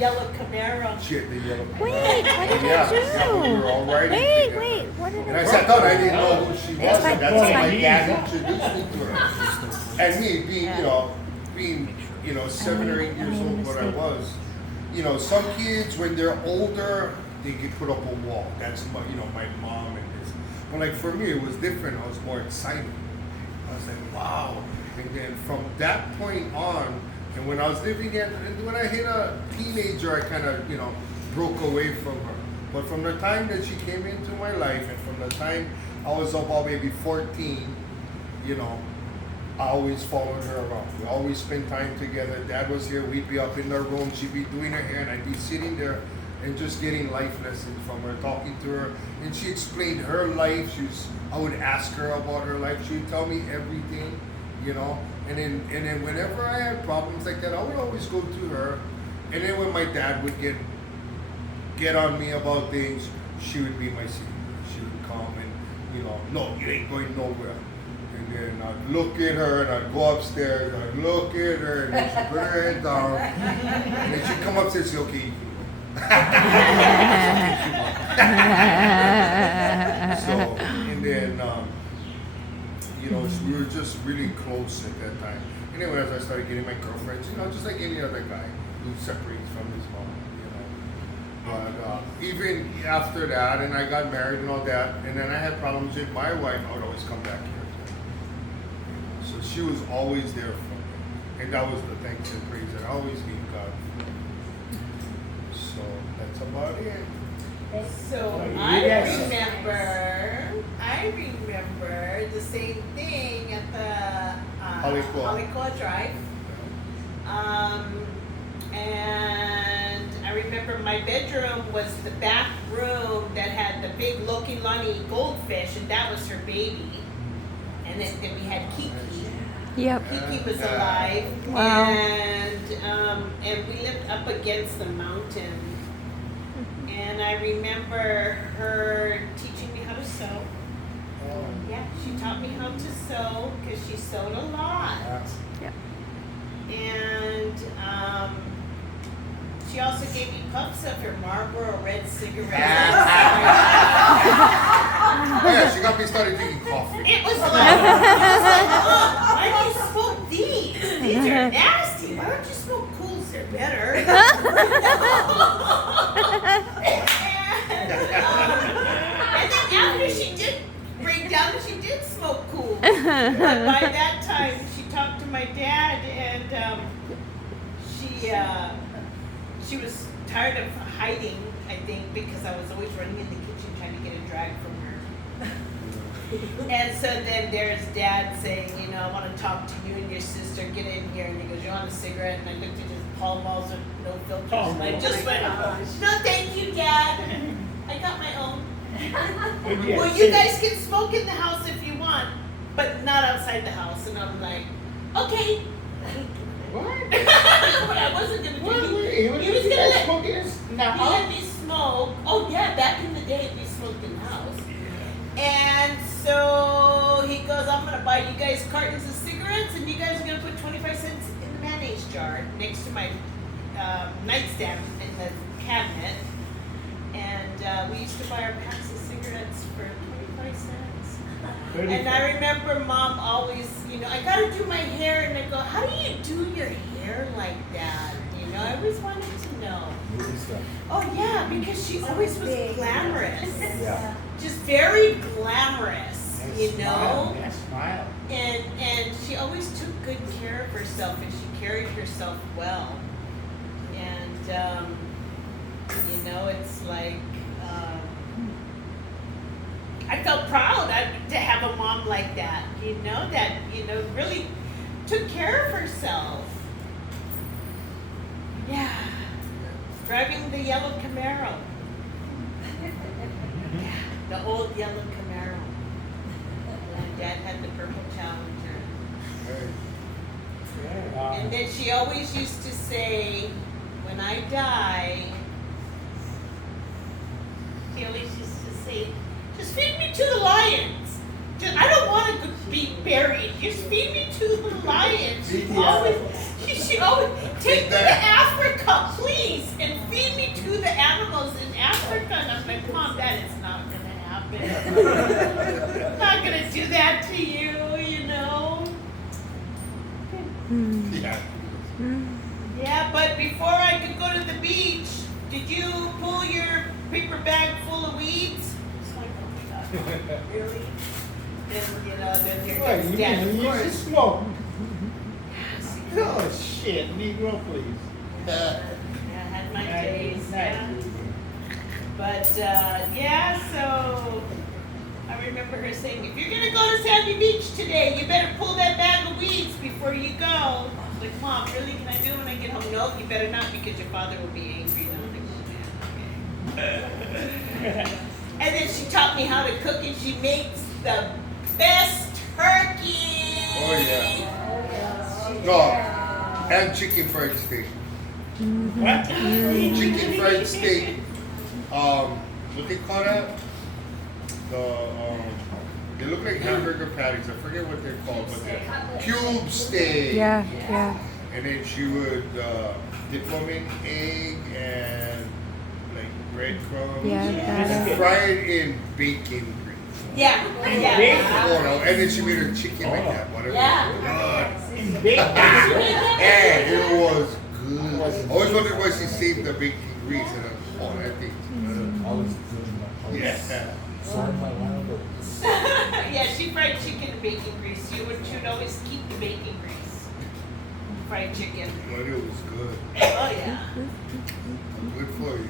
Yellow Camaro. She had the yellow Camaro. Wait, what did Yeah, you do? yeah, we were all riding Wait, together. what did And I I sat down, I didn't know who she was, It's and fine, that's it's how my fine. dad introduced me to her. And me being, being 7 or 8 years old, what I was, some kids when they're older, they get put up a wall. That's my, my mom and this. But like for me, it was different. I was more excited. I was like, wow. And then from that point on, and when I was living at, when I hit a teenager, I kind of, broke away from her. But from the time that she came into my life, and from the time I was about maybe 14, I always followed her around. We always spent time together. Dad was here. We'd be up in the room. She'd be doing her hair, and I'd be sitting there and just getting life lessons from her, talking to her. And she explained her life. I would ask her about her life. She would tell me everything, And then whenever I had problems like that, I would always go to her. And then when my dad would get on me about things, she would be my savior. She would come and, no, you ain't going nowhere. And then I'd look at her and I'd go upstairs, I'd look at her and then she'd put her head down. And then she'd come upstairs and say, okay, you can go. So, and then, we were just really close at that time. And then as I started getting my girlfriends, just like any other guy who separates from his mom, But even after that, and I got married and all that, and then I had problems with my wife, I would always come back here. So she was always there for me. And that was the thanks and praise that I always gave God. So that's about it. So I remember the same thing at the Halicoa Drive. And I remember my bedroom was the back room that had the big Loki Lani goldfish, and that was her baby. And then we had Kiki. Yep. Kiki was alive, Wow. and we lived up against the mountain. And I remember her teaching me how to sew. Yeah, she taught me how to sew because she sewed a lot. Yep. And she also gave me puffs of her Marlboro red cigarettes. Yeah, she got me started drinking coffee. It was like, why do you smoke these? These are nasty. Why don't you smoke Cools? They're better. And then after she did break down, she did smoke Cools. But by that time, she talked to my dad, and she was tired of hiding, I think, because I was always running in the kitchen trying to get a drag from her. And so then there's Dad saying, I want to talk to you and your sister. Get in here. And he goes, you want a cigarette? And I looked at his Pall Malls with no filters. And I just went, no, thank you, Dad. I got my own. Well, you guys can smoke in the house if you want, but not outside the house. And I'm like, okay. What? But I wasn't going to do it. He was going to let me smoke. Oh, yeah, back in the day, we smoked in the house. And so he goes, I'm going to buy you guys cartons of cigarettes, and you guys are going to put 25 cents in the mayonnaise jar next to my nightstand in the cabinet. And we used to buy our packs of cigarettes for 25 cents. And I remember Mom always, I got to do my hair, and I go, how do you do your hair like that? I always wanted to know. Oh, yeah, because she always was glamorous. Yeah. Just very glamorous, Smile. And she always took good care of herself, and she carried herself well. And, it's like, I felt proud to have a mom like that, that, really took care of herself. Yeah. Driving the yellow Camaro. Yeah, the old yellow Camaro. And Dad had the purple Challenger. And then she always used to say, when I die, she always used to say, just feed me to the lions. I don't want to be buried. Just feed me to the lions. She always She always take me to Africa, please, and feed me to the animals in Africa. And I'm like, Mom, that is not gonna happen. I'm not gonna do that to you, you know. Yeah. Yeah, but before I could go to the beach, did you pull your paper bag full of weeds? It's like, oh my God, really? Then, you know, then they're What, gonna you stand, of used to course. smoke? Oh, shit, Negro, please. Yeah, I had my days, Nice. yeah. But, yeah, so I remember her saying, if you're gonna go to Sandy Beach today, you better pull that bag of weeds before you go. I was like, Mom, really, can I do it when I get home? No, you better not, because your father will be angry. And I'm like, okay. And then she taught me how to cook, and she makes the best turkey. Oh yeah. No, and chicken fried steak. What? Chicken fried steak. What they call that? They look like hamburger patties. I forget what they're called, but they're cube steak. Yeah, yeah. And then she would dip them in egg and like breadcrumbs. Yeah, And fry it in bacon grease. Yeah, yeah. Oh no! And then she made her chicken like that. Whatever. Yeah. In bacon. And it was good. I always wondered why she saved the bacon grease. And oh, that thing. Yeah. Yeah, she fried chicken and bacon grease. She would always keep the bacon grease. Fried chicken. But it was good. Oh yeah. Good for you.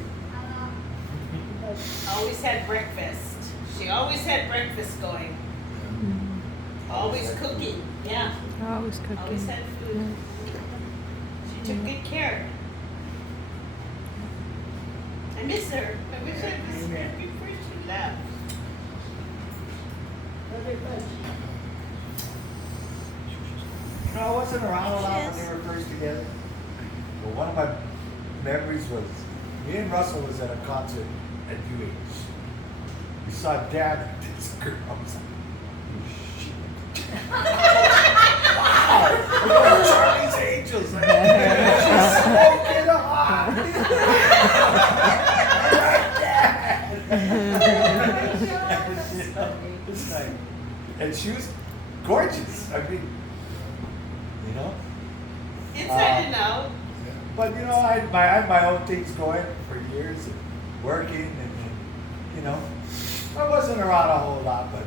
Always had breakfast. She always had breakfast going. Always cooking. Yeah. Always Always cooking. had food. She took good care. I miss her. I wish I was here before she left. No, I wasn't around a lot when they were first together. But one of my memories was me and Russell was at a concert at UH. We saw Dad and this girl. I was like, oh shit. Wow! We got Charlie's Angels. She's smoking hot. It's like, and she was gorgeous. I mean, you know. Inside and out. But you know, I had my own things going for years, and working, and you know, I wasn't around a whole lot. But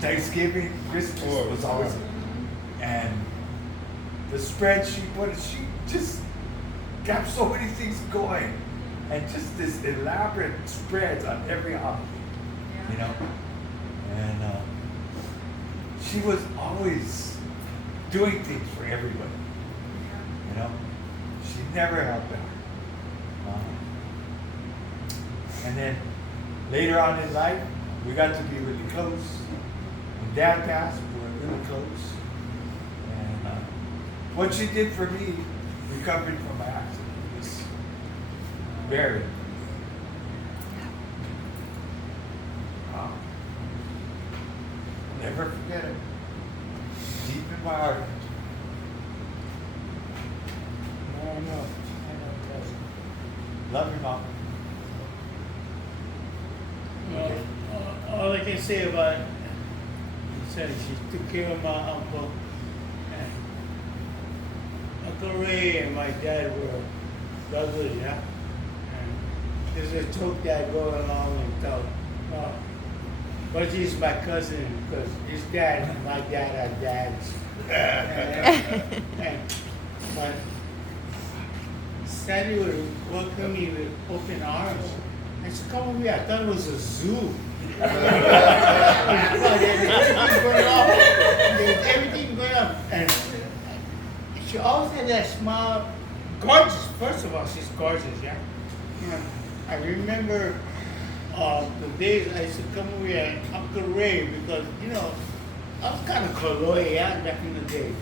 Thanksgiving, Christmas was always, and the spread she just got so many things going, and just this elaborate spreads on every holiday, you know, and she was always doing things for everybody. You know, she never held back. And then later on in life, we got to be really close. When Dad passed, we were really close. And what she did for me, recovering from my accident, was very. Never forget it. Deep in my heart. I know. Love you, Mom. All I can say about it, he said she took care of my uncle. And Uncle Ray and my dad were brothers, yeah? And there's a joke that I go along and tell. But he's my cousin because his dad and my dad are dads. But Sandy would welcome me with open arms. I said, come over here. I thought it was a zoo. Everything going on. There's everything going on. And she always had that smile. Gorgeous. First of all, she's gorgeous, yeah? And I remember the days I used to come over here and Uncle Ray because, you know, I was kind of colloy, yeah, back in the day.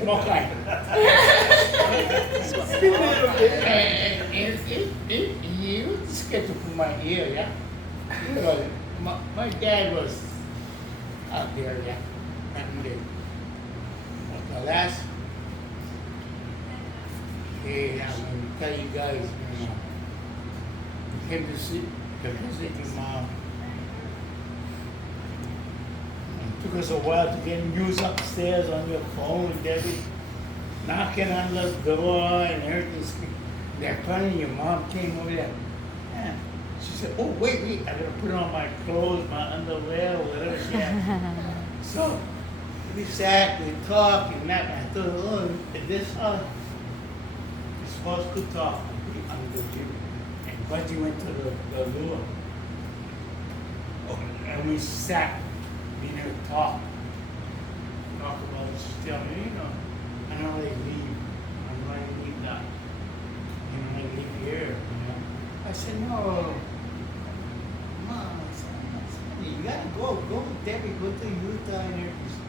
Smoke like and he was scared to put my ear, yeah? Because my dad was out there, yeah, back in the day. But the last Hey, I'm gonna tell you guys, came to see, to visit your mom. It took us a while to get news upstairs on your phone, Debbie. Knocking on the door and everything. They're funny, your mom came over there. Yeah. She said, oh, wait, I gotta put on my clothes, my underwear, or whatever she had. So, we sat, we talked, and that, I thought, oh, this house could talk. And Budgie went to the door. Oh, and we sat, we never talked. Talk about it, she tell me, I don't really leave. I'm going to leave that. I'm going to leave here, I said, no. Mom, you gotta go with Debbie, go to Utah and everything.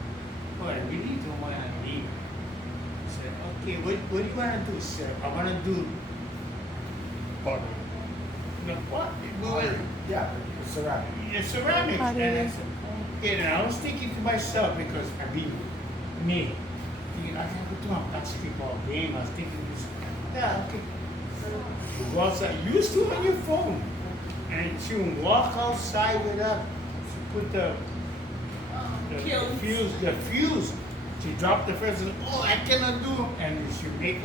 Oh, I really don't want to leave. I said, okay, what do you want to do, sir? I want to do But, the what? Well, yeah, ceramic. yeah, ceramics. And I said, okay, and I was thinking to myself, because I mean, me, thinking, I have to do a basketball game. I was thinking this, yeah, okay. You go outside, you used to on your phone. And she would walk outside with her, she put the fuse. She dropped the first one, oh, I cannot do it. And she make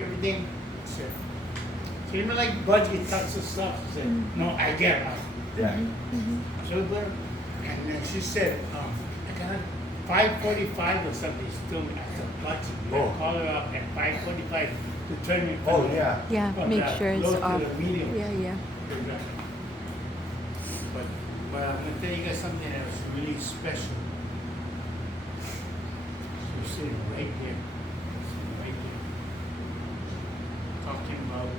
everything. So like Budgie touched the stuff. She said, no, I get it. Yeah. So, and then she said, I got 5:45 or something, still at the Budgie. Oh. I call her up at 5:45 to turn it Oh, on. yeah. Yeah, From make the sure it's low to off. the medium. Yeah. But I'm gonna tell you guys something that was really special. She was sitting right there, talking about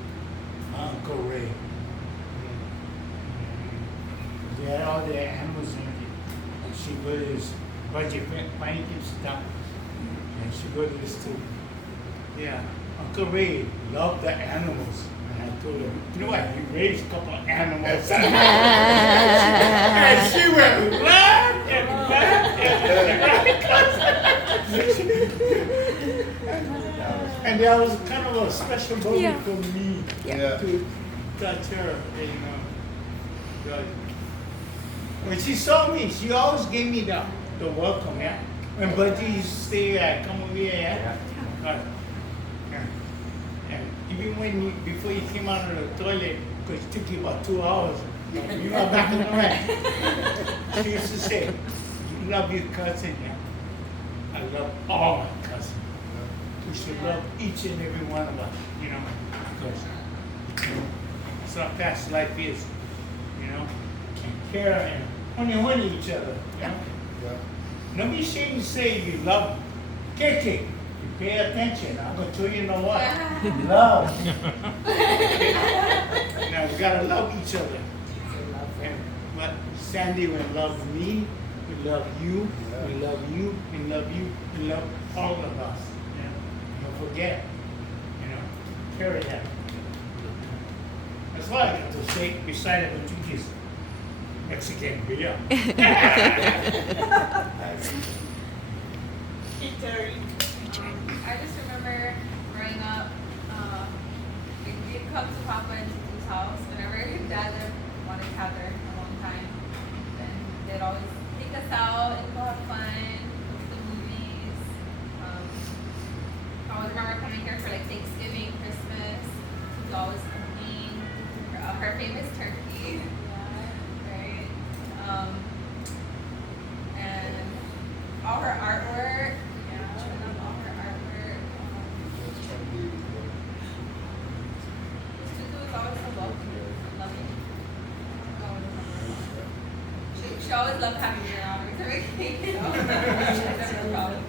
Uncle Ray. They had all their animals in it, and she go to this budget finally keeps down, and she go to this too. Yeah, Uncle Ray loved the animals. And I told her, you know what, he raised a couple of animals. And she went laugh and and that was kind of a special moment Yeah. for me Yeah. to touch her. When she saw me, she always gave me the welcome, yeah. When Budgie used to stay, come over here, yeah. And even before you came out of the toilet, because it took you about 2 hours, you know, back in the way. She used to say, you love your cousin, yeah. I love all my cousins. We should love each and every one of us, because that's how fast life is, and care and honey each other, Yeah. Nobody shouldn't say you love KK. You pay attention. I'm going to tell you what. Love. Now, we got to love each other. But Sandy will love me. We love you. We love you. We love you. We love all of us. Don't forget. Carry that. That's why I got to say beside it when you just Mexican beer. I just remember growing up, we'd come to Papa and Tutu's house whenever Dad wanted to have her a long time. And they'd always take us out and go have fun, go to the movies. I always remember coming here for like Thanksgiving, Christmas. She's always cooking her famous turkey. Right? And all her artwork. I love all her artwork. Tutu is always so welcoming and loving. She always loved having me around because everything. That's never a problem.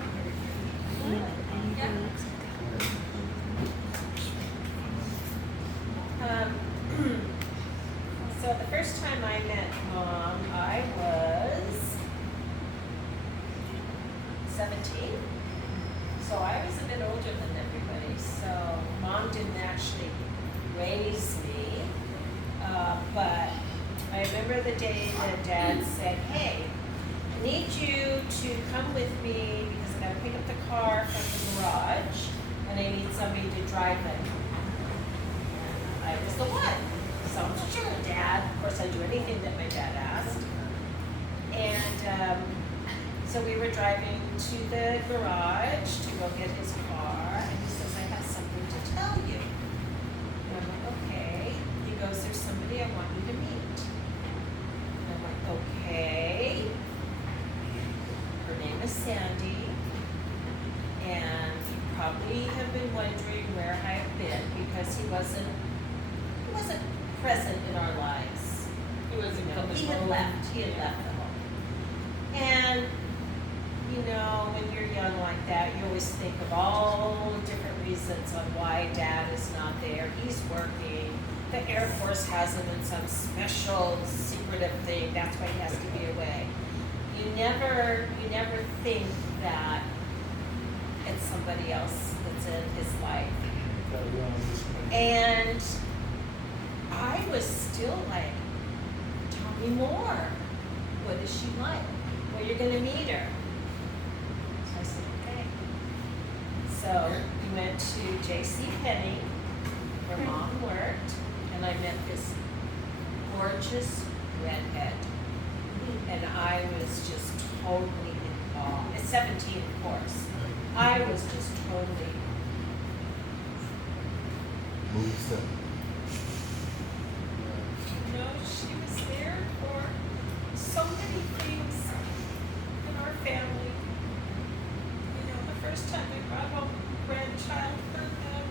So the first time I met Mom, I was 17. So I was a bit older than everybody. So Mom didn't actually raise me. But I remember the day that Dad said, hey, I need you to come with me because I got to pick up the car from the garage. and I need somebody to drive it. And I was the one. So sure, Dad. Of course, I'd do anything that my dad asked. And so we were driving to the garage to go get his car, and he says, "I have something to tell you." And I'm like, "Okay." He goes, "There's somebody I want you to meet." And I'm like, "Okay." Her name is Sandy, and you probably have been wondering where I have been because he wasn't present in our lives. He wasn't You know, coming he had home. left. He had left the home. And you know, when you're young like that, you always think of all the different reasons on why Dad is not there. He's working. The Air Force has him in some special secretive thing. That's why he has to be away. You never think that it's somebody else that's in his life. And I was still like, "Tell me more. What is she like? Well, you're gonna meet her." So I said, "Okay." So we went to J.C. Penney, where Mom worked, and I met this gorgeous redhead. And I was just totally in awe. At 17, of course. I was just totally, you know, she was there for so many things in our family. You know, the first time we brought home a grandchild for them.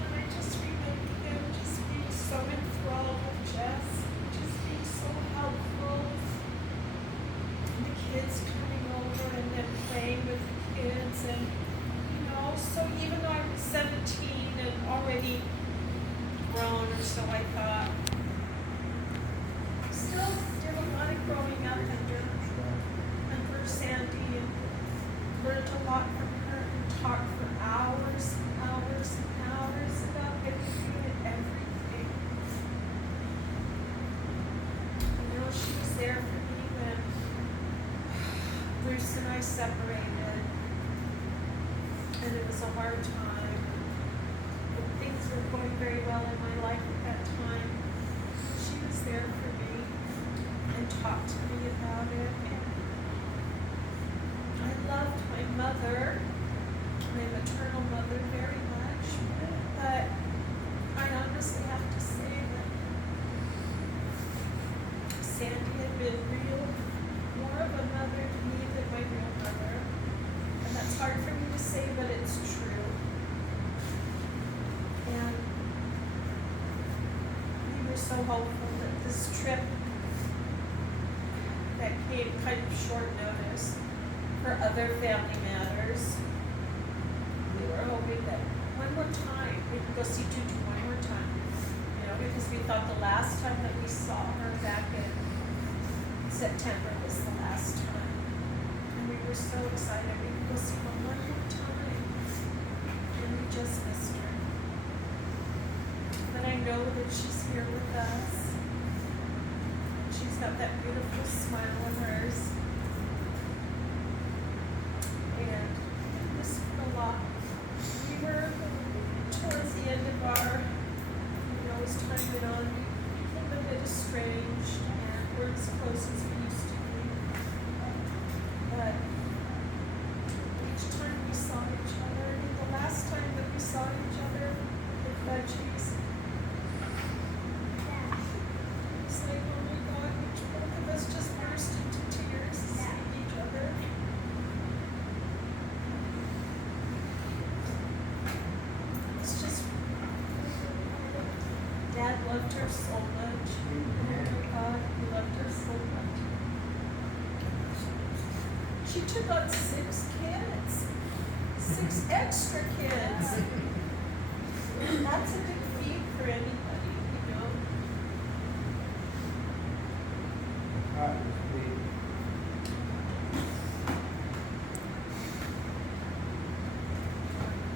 And I just remember them just being so enthralled with Jess, just being so helpful. And the kids coming over and then playing with the kids and, you know, so even though I was 17 and already grown, or so I thought, still did a lot of growing up under Sandy and learned a lot from her and talked for hours and hours and hours about everything and everything. You know, she was there for me when Bruce and I separated, and it was a hard time. But things were going very well in my life at that time. She was there for me and talked to me about it. And I loved my mother, my maternal mother, very much. But I honestly have to say that Sandy had been more of a mother to me than my real mother. And that's hard for me to say, but it's true. And we were so hopeful that this trip that came kind of short notice for other family matters, we were hoping that one more time we could go see Tutu one more time. You know, because we thought the last time that we saw her back in September was the last time. And we were so excited we could go see her one more time. And we just missed her. But I know that she's here with us. She's got that beautiful smile of hers. And it was a lot. We were towards the end of our, you know, as time went on, we became a bit estranged and we're as close as we used to be. But each time we saw each other, I think the last time that we saw each other with Veggies, it's like, oh my God, both of us just burst into tears seeing each other. It's just, Dad loved her so much. Oh my God, he loved her so much. She took on 6 kids, 6 extra kids. That's a big feat for anybody, you know.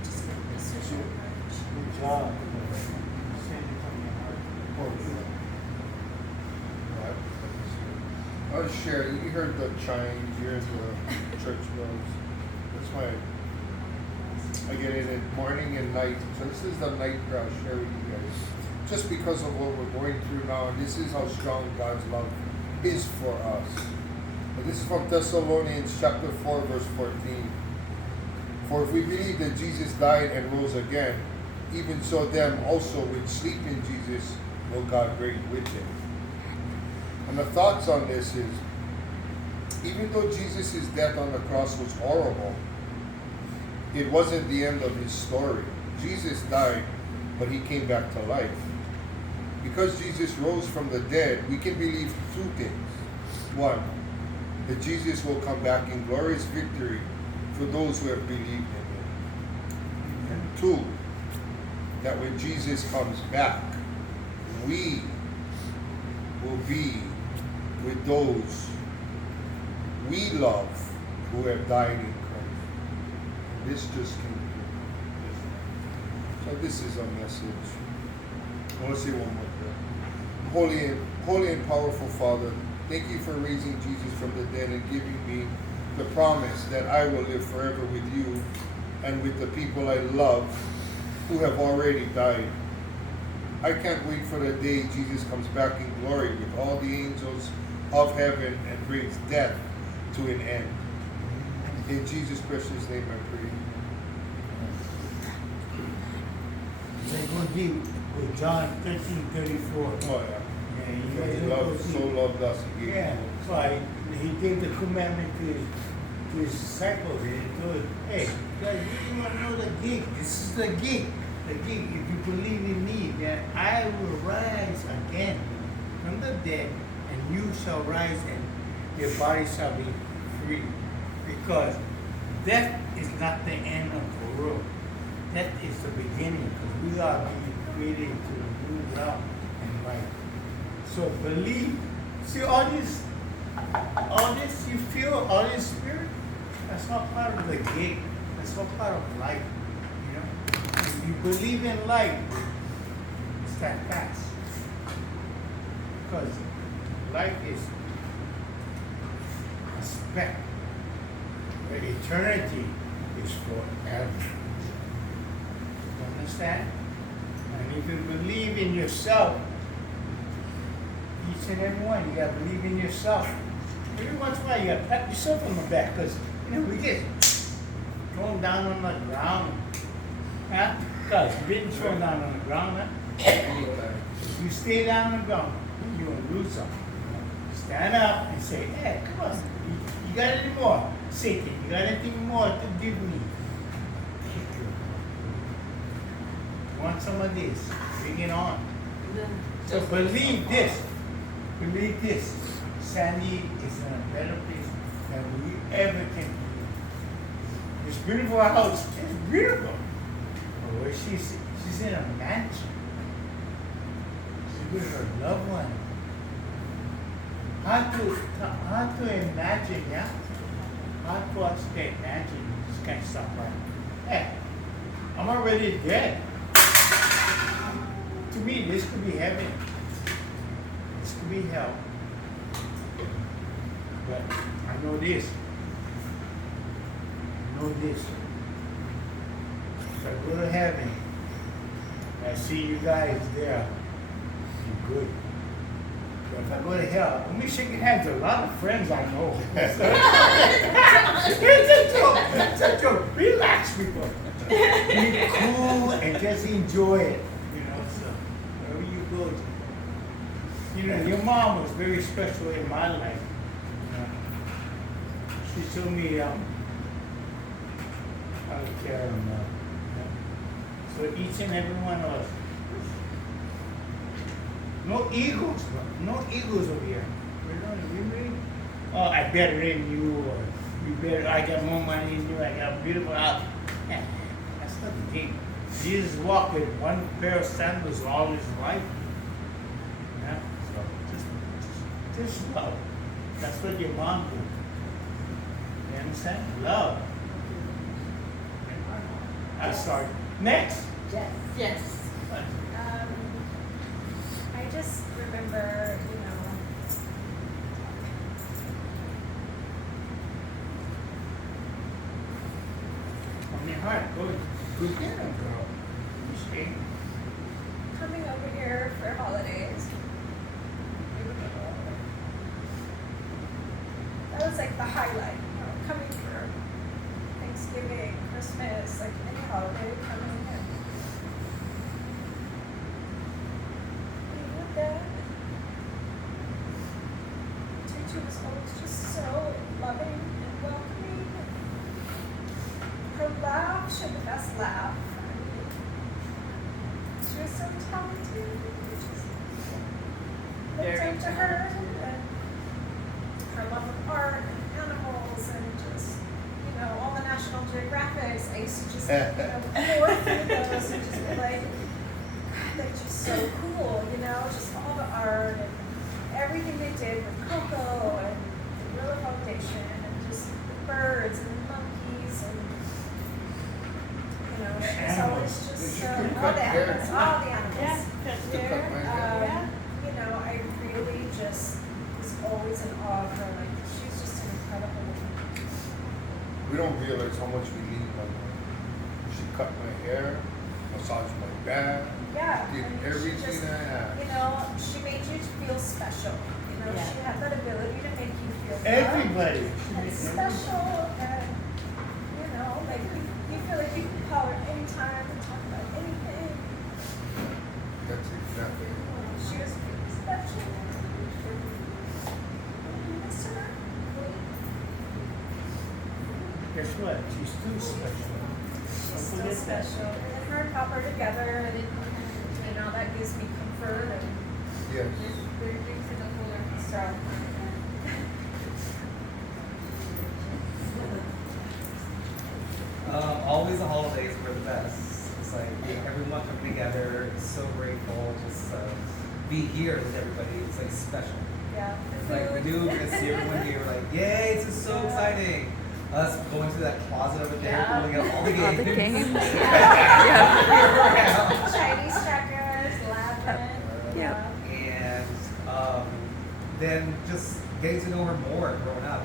Just gonna miss her so much. Good job. Sandy from your heart. I was sharing, you heard the chimes, you heard the church bells. That's That's why I get it in morning and night. So this is the night that I'll share with you guys. Just because of what we're going through now, and this is how strong God's love is for us. But this is from Thessalonians chapter 4, verse 14. For if we believe that Jesus died and rose again, even so them also which sleep in Jesus will God bring with him. And the thoughts on this is, even though Jesus' death on the cross was horrible, it wasn't the end of his story. Jesus died, but he came back to life. Because Jesus rose from the dead, we can believe two things. One, that Jesus will come back in glorious victory for those who have believed in him. And two, that when Jesus comes back, we will be with those we love who have died in Christ. This just came through. So this is a message. I want to say one more thing. Holy and powerful Father, thank you for raising Jesus from the dead and giving me the promise that I will live forever with you and with the people I love who have already died. I can't wait for the day Jesus comes back in glory with all the angels of heaven and brings death to an end. In Jesus' precious name I pray. They go deep with John 13:34. Oh yeah. Yeah, He so loved us. He gave Yeah, us. so he gave the commandment to his disciples. And he told, hey, guys, you want to know the gig? This is the gig. The gig. If you believe in me, that I will rise again from the dead, and you shall rise, and your body shall be free. Because death is not the end of the world. That is the beginning, because we are being created to a new realm and life. So believe. See all this you feel, all this spirit, that's all part of the gate. That's all part of life. You know? If you believe in life, it's that fast. Because life is a speck. But eternity is forever. You understand? And if you believe in yourself, each and every one, you gotta believe in yourself. Every once in a while, you gotta pat yourself on the back, because we get thrown down on the ground. Huh? Guys, you've been thrown down on the ground, huh? If you stay down on the ground, you're gonna lose something. Stand up and say, hey, come on, you got any more? Satan, you got anything more to give me? You want some of this? Bring it on. So believe this. Believe this. Sandy is in a better place than we ever can be. This beautiful house is beautiful. But where she's in a mansion. She's with her loved one. Hard to imagine, yeah? Hard for us to imagine this kind of stuff, right? Hey, I'm already dead. To me, this could be heaven. This could be hell. But I know this. I know this. If I go to heaven, I see you guys there, you're good. But if I go to hell, when we shake hands, a lot of friends I know. It's a joke. Relax, people. Be cool and just enjoy it. So wherever you go to. Your mom was very special in my life. She told me how to care and love. So each and every one of us. No egos, bro. No egos over here. Oh, I better than you, or you better. I got more money than you. I got a beautiful house. Yeah, that's not the game. Jesus walked with one pair of sandals all his life. Yeah, so just love. That's what your mom did. You understand? Love. I start next. Yes. I just remember, Alright, good. Good dinner, girl. See? Coming over here for holidays. That was like the highlight, you know, coming for Thanksgiving, Christmas, like any holiday coming in. Being with them. Tutu was always just so loving and welcoming. Her laugh, she had the best laugh. I mean, she was so talented. We just looked Very up to her and her love of art and animals and just, you know, all the National Geographics. I used to just, pour through those and just be like, God, they're just so cool, you know, just all the art and everything they did with Coco and the Gorilla Foundation and just the birds and the monkeys and, you know, she's always just, all the animals, all the animals. Yeah. There, cut my hair. you know, I really just was always in awe of her. Like, she's just an incredible woman. We don't realize how much we need my mom. She cut my hair, massaged my back, Yeah. did I mean, everything she just, I had. you know, she made you feel special. You know, Yeah. she had that ability to make you feel loved Everybody. and special, and you know, like you feel like you can call her anytime and talk about anything. That's exactly. She was really special. You miss her? Guess what? She's too special. She's Don't still forget that. special. And her and Papa are together, and you know that gives me comfort and Yes. their drinks in the cooler. So. Always the holidays were the best. It's like everyone coming together. So grateful. Just be here with everybody. It's like special. Yeah. It's like we knew we were gonna see everyone here. We're like, yay! This is so Yeah. exciting. Us going to that closet over there, Yeah. pulling out all the games. All the games. Chinese checkers, laughing. Yep. And then just getting to know her more growing up.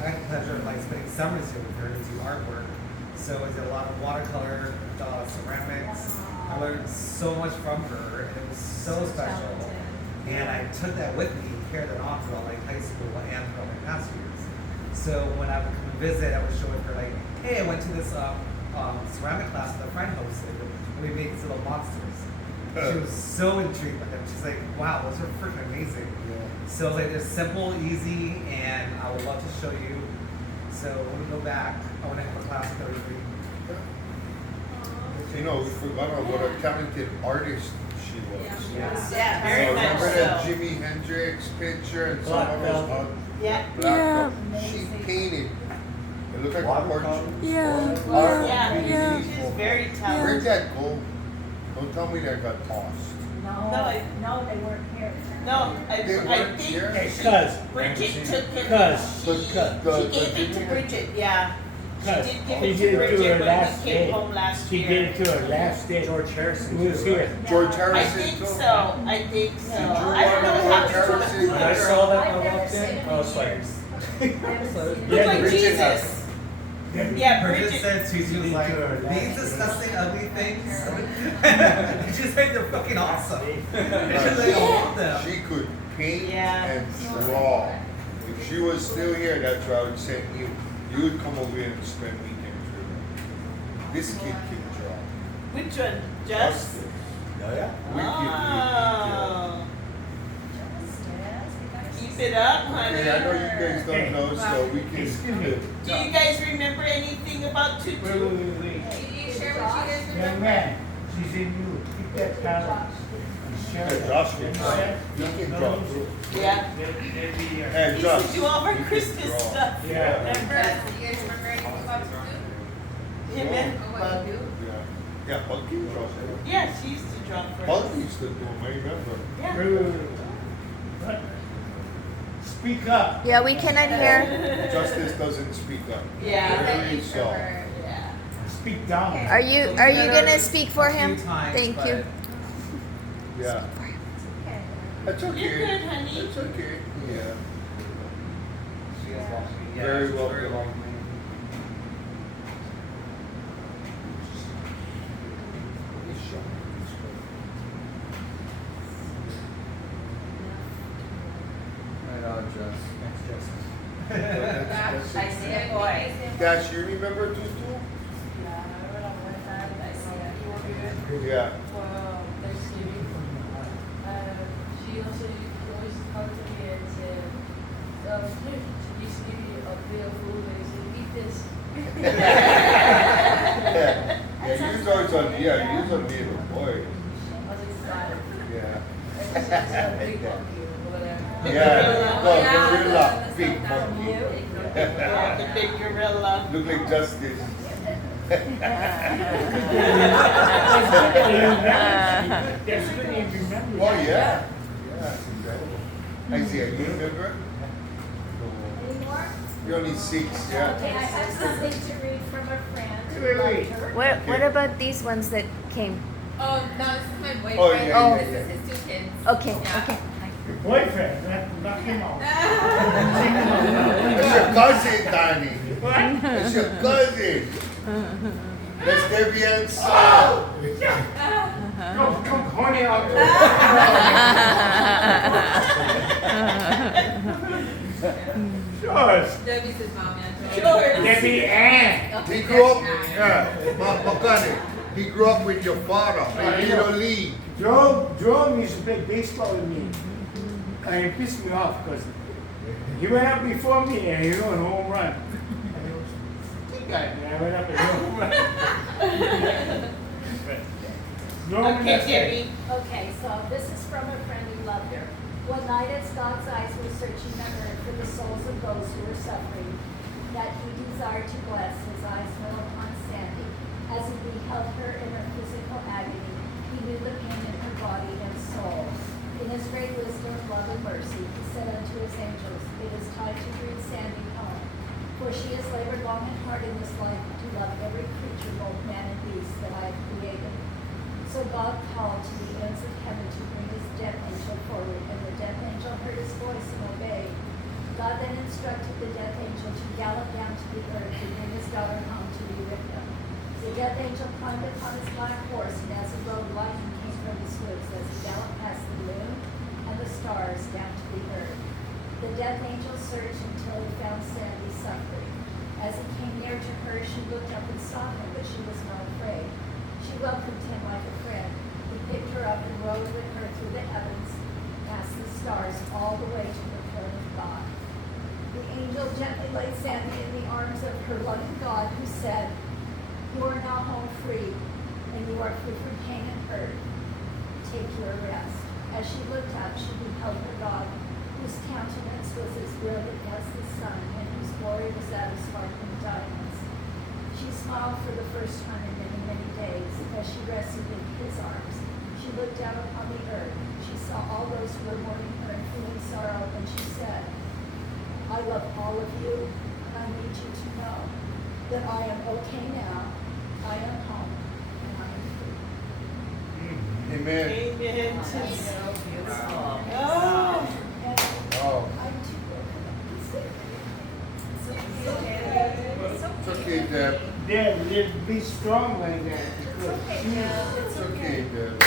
I had the pleasure of like spending summers here with her to do artwork. So I did a lot of watercolor, ceramics. I learned so much from her, and it was so special. Talented. And I took that with me, carried it on throughout like high school and throughout my past years. So when I would come and visit, I would show her like, hey, I went to this ceramic class that a friend hosted, and we made these little monsters. She was so intrigued by them. She's like, wow, those are freaking amazing. So I was like, they're simple, easy, and I would love to show you. So when we go back, I want to have a class with everybody. You know, we forgot about what a talented artist she was. Yeah. Yeah, very much Remember that so. Jimi Hendrix picture and some Black of those Velvet. Yeah. black Yeah. belt. She painted. It looked like a Watercolor? portrait. Yeah, Art Yeah, yeah. she's very Where'd talented. that go? Don't tell me that got tossed. No, I- No, they weren't here. No, I They weren't think here? Hey, cuz. Bridget took it. Cuz. She gave it to Bridget, yeah. She Cuz. did She give it did to it to Bridget her when last we came day. home last She year. did it to her last day. George Harrison. Who was here? George I Harrison think too? so. I think so. Did you I don't know want how George to Harrison? When I saw that I've when I never walked seen in, him I was in like, years. Look like Bridget has Jesus. Yeah, Bridget Bridget. said she was like, these disgusting, ugly things. She's like, they're fucking awesome. And she's like, I want them. She could paint Yeah. and draw. If she was still here, that's where I would send you. You would come over here and spend weekends with her. This kid can draw. Which one? Just? yeah. Oh. Keep it up, honey. Okay, I know you guys don't know, so we can. Excuse me. Do you guys remember anything about Wait, Tutu? wait, wait, wait. Can you share what you guys Young remember? man, she's in you. Keep that talent. And share Hey, that. Josh can You draw. understand? You can No, draw no, too. Yeah. They'll be here. Hey, He Josh. used to do all of our you can Christmas draw. stuff. Yeah. Do you guys remember anything about Tutu? Him and Or what Bug. you do? Yeah. Yeah, Bucky draws. Yeah, she used to draw for us. Bucky used to do them, I remember. Yeah. Wait, wait, wait. What? Speak up. Yeah, we cannot hear. Justice doesn't speak up. Yeah. Very soft. Yeah. Speak down. Are you gonna speak for A few him? times, Thank but you. Yeah. That's okay. You're good, honey. That's okay. Yeah. She is welcoming. Yeah, Very she's welcoming. very welcoming. boy. Dash, you remember Tutu? Yeah. Thanksgiving. She also always come to me and said, here, she used to give me a bit of food and say, eat this. Yeah, you was always on, you was on being a boy. I was excited. Yeah. And she said, a big monkey or whatever. Yeah, no, gorilla, big monkey. Yeah, the big gorilla. Look like Justice. That's good you remember. Oh, yeah. Yeah, it's incredible. Isaiah, you remember? Any more? You're only 6, yeah. Okay, I have something to read from a friend. Wait, wait. What about these ones that came? Oh, no, this is my boyfriend. Oh, yeah, Oh. yeah, This yeah. is his 2 kids. Okay, Yeah. okay. Your boyfriend, not him out. It's your cousin, Danny. What? It's your cousin. That's Debbie son. Come horny out. Sure. Debbie's his mom, yeah. Sure. Debbie Ann. He grew up, Makani. He grew up with your father in Little League. Jerome used to play baseball with me. And it pissed me off because he went up before me and he hit a home run. And he was big guy, man. I went up and hit a home run. Jerome, Okay, Debbie. Okay, so this is from a friend who loved her. One night as God's eyes were searching the earth for the souls of those who were suffering, that he desired to bless, his eyes fell upon Sandy. As he beheld her in her physical agony, he knew the pain in her body and soul. In his great wisdom, love, and mercy, he said unto his angels, it is time to bring Sandy home, for she has labored long and hard in this life to love every creature, both man and beast, that I have created. So God called to the ends of heaven to bring his death angel forward, and the death angel heard his voice and obeyed. God then instructed the death angel to gallop down to the earth to bring his daughter home to be with him. The death angel climbed upon his black horse, and as he rode, lightning came from his hooves as he galloped past the moon and the stars down to the earth. The death angel searched until he found Sandy suffering. As he came near to her, she looked up and saw him, but she was not afraid. She welcomed him like a friend. He picked her up and rode with her through the heavens, past the stars, all the way to the throne of God. The angel gently laid Sandy in the arms of her loving God, who said, you are now home free, and you are free from pain and hurt. Take your rest. As she looked up, she beheld her God, whose countenance was as brilliant as the sun, and whose glory was that of sparkling diamonds. She smiled for the first time in many, many days as she rested in his arms. She looked down upon the earth. She saw all those who were mourning her and feeling sorrow, and she said, I love all of you, and I need you to know that I am okay now. I am home, and I am free. Amen. Amen. So beautiful. Oh. And Oh, I'm too broken. it's okay, Deb. Deb, be strong like that. It's Because okay, she- Deb. It's okay, Deb.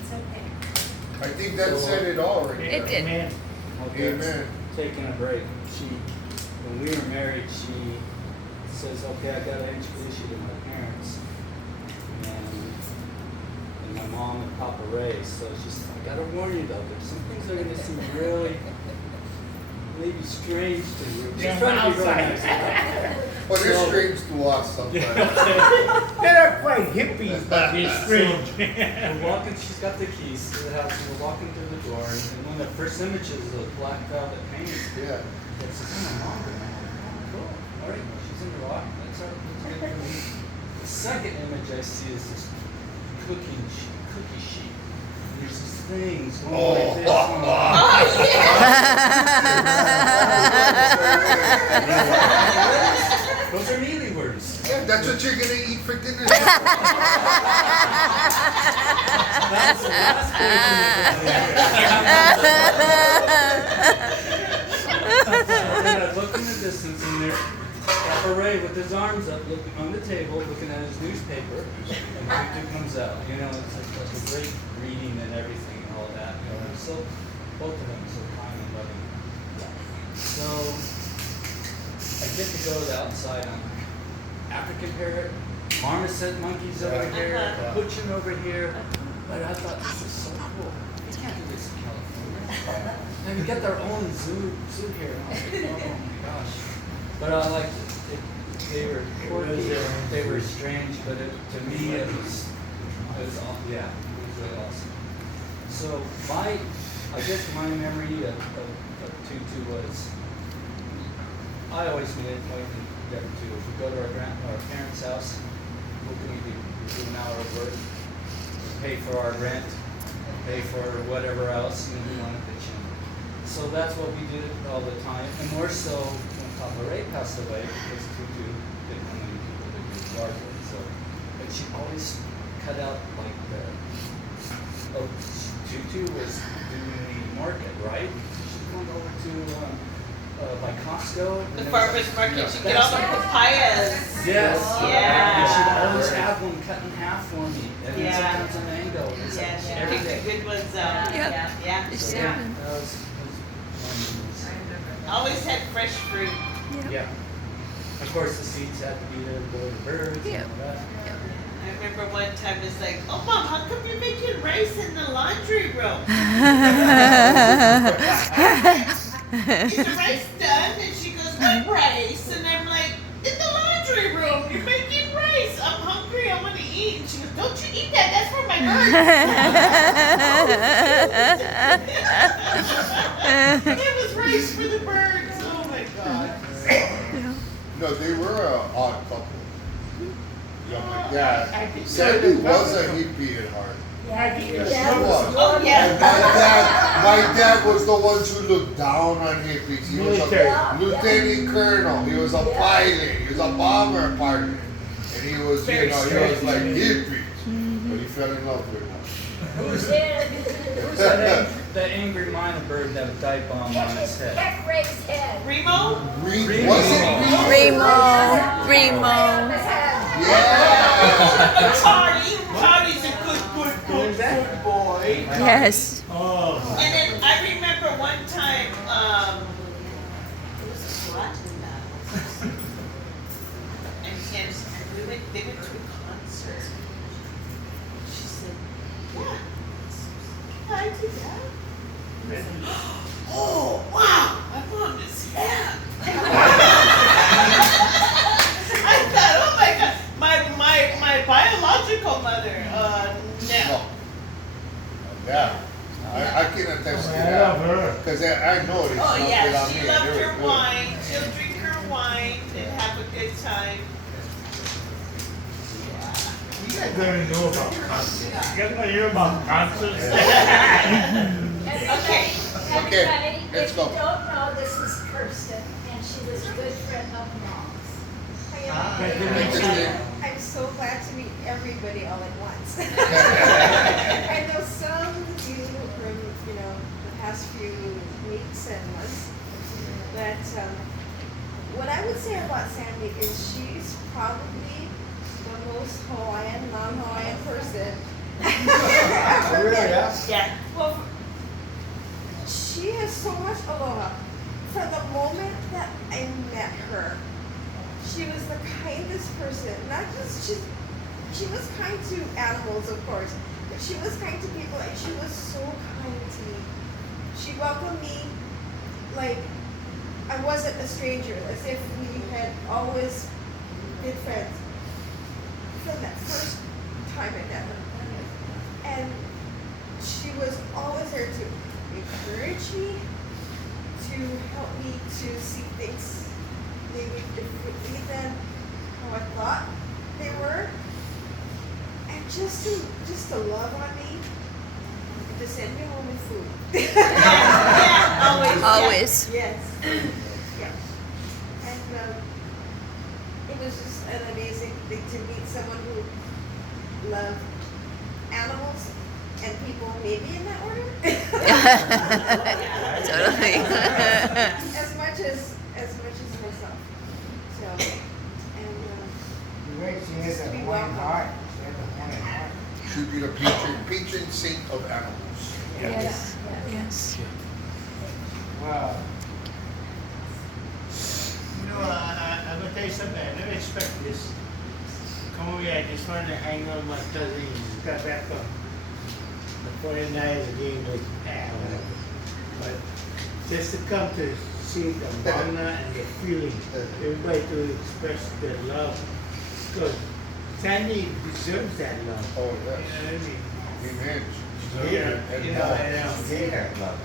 It's okay. I think that said it all right It there. did. Man, Amen. Taking a break. When we were married, she says, okay, I got to introduce you to my parents. And my mom and Papa Ray. So she says, I got to warn you though, there's some things that are going to seem really, maybe strange to you. She's Yeah, trying to be really outside. nice. Well, they're strange to us sometimes. they're quite hippies, but they're strange. We're walking, she's got the keys to the house, and we're walking through the door, and one of the first images is a black velvet painting. Yeah. That says, oh, my mom. Oh, cool. All right, she's in the rock. That's all right. That's good. The second image I see is this cookie sheet. And there's these things going like this. Those are mealy words. Yeah, that's what you're gonna eat for dinner. That's the last And then I look in the distance and there's Papa Ray with his arms up, looking on the table, looking at his newspaper, and Tutu comes out. You know, it's like a great reading and everything and all that. You know, so both of them so kind and loving. So I get to go to the outside. I'm like, African parrot, marmoset monkeys over here, capuchin over here. But I thought this is so cool. You can't do this in California. And we got their own zoo here. And I was like, oh my gosh. But I liked it. They were quirky, they were strange, but to me it was yeah, it was really awesome. So I guess my memory of Tutu was, I always made it point to if we go to our parents' house, what can we do? We do an hour of work, pay for our rent, pay for whatever else we want to pitch in. So that's what we did all the time, and more so when Papa Ray passed away, because Tutu didn't have many people to do yard work. So, but she always cut out like Tutu was doing the market, right? She's going over to by Costco. The farmer's market, you get all the papayas. Yes. Yeah. And she'd always have one cut in half for me. And then sometimes a mango. It's like every Pick day. the good ones out. Yeah. So, Yeah. that was Always had fresh fruit. yeah. Of course, the seeds had to be there to go to the birds and all that. I remember one time it's like, oh mom, how come you're making rice in the laundry room? Is the rice done? And she goes, what rice? And I'm like, in the laundry room, you're making rice. I'm hungry, I want to eat. And she goes, don't you eat that, that's for my birds. It was rice for the birds. Oh my God. No, they were an odd couple. Young like that. Sandy was a hippie at heart. She was. Oh And yeah. my dad was the one who looked down on hippies. He was a lieutenant colonel. He was a pilot. He was a bomber pilot. And he was, he was like hippies. But he fell in love with one. Who's that angry minor bird that would dive bomb on his head? Heck Ray's head. Remo? Was it Remo. Yeah. Charlie's a good boy. Yes. Oh. And then I remember one time, it was a Latin battle. And they went to a concert. She said, yeah, can I do that? I said, oh, wow, my mom is here. I thought, oh my God, my biological mother, no. Yeah. I can attest to I love that. her. Because I know it's Oh not yeah, good on she me. loved They were her good. wine. She'll drink her wine and have a good time. You guys don't know about concerts. You guys don't hear about concerts? Okay. Okay, Everybody, let's if go. you don't know, this is Kirsten, and she was a good friend of Mom's. I'm so glad to meet everybody all at once. I know some of you from, the past few weeks and months, but what I would say about Sandy is she's probably the most Hawaiian, non-Hawaiian person I've ever met. Yeah. Well, she has so much aloha. From the moment that I met her, she was the kindest person. Not just she was kind to animals, of course, but she was kind to people, and she was so kind to me. She welcomed me like I wasn't a stranger, as if we had always been friends from that first time I met her. And she was always there to encourage me, to help me to see things maybe differently than how I thought they were, and just to love on me, and to send me home with food. Yeah, Always. Yes. Yeah. And it was just an amazing thing to meet someone who loved animals and people, maybe in that order. Totally. as much as myself. So, and She has just to a be Hawaiian welcome. heart. She has a Hawaiian heart. Should be the patron saint of animals. Yes. Yes. Wow. You know, to tell you something. I never expected this. Come over here. I just wanted to hang out with my cousin. He just got back from the 49ers game with whatever. But just to come to see the mama and the feeling, everybody to express their love. Because Sandy deserves that love. Oh, You know yes. what I mean? Amen. Yeah, you know,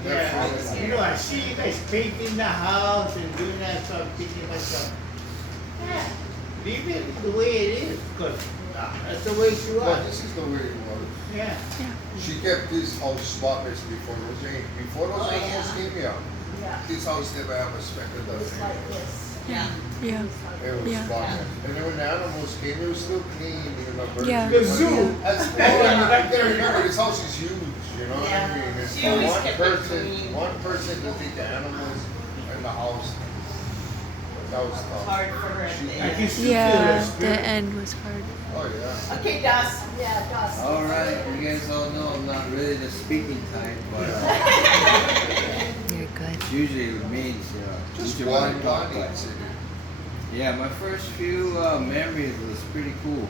yeah. You know, I see you guys painting the house and doing that, so I'm thinking to myself, yeah, leave it the way it is, because that's the way she But was. this is the way it was. Yeah. She kept this house spotless before those animals came here. Yeah. This house never had a speck of dust. It's like this. Yeah. Yeah. It was Yeah. spotless. And then when the animals came, it was still clean. You know, birds Yeah. were The zoo. That's you gotta remember this house is huge. You know what Yeah. I mean? It's She for always one kept it person. clean. One person to take the animals in the house. That was tough. Hard for her at She the I end. can still feel Yeah, her the spirit. end was hard. Oh yeah. Okay, Das. Yeah, dust. All right, you guys all know I'm not really the speaking type, but You're good. it's usually with me. Just usually one when I talk, body. but- Yeah, my first few memories was pretty cool.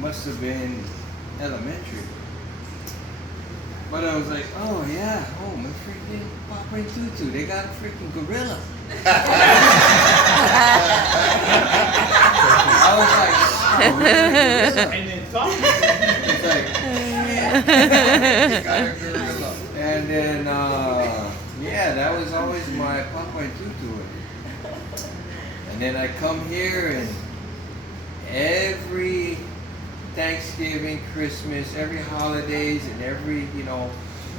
Must have been elementary. But I was like, oh yeah, oh my freaking Papa and Tutu, they got a freaking gorilla. I was like, oh, we got a gorilla. And then talking. It's like, yeah. Got a gorilla. And then, yeah, that was always my Papa and Tutu. And then I come here and every Thanksgiving, Christmas, every holidays and every,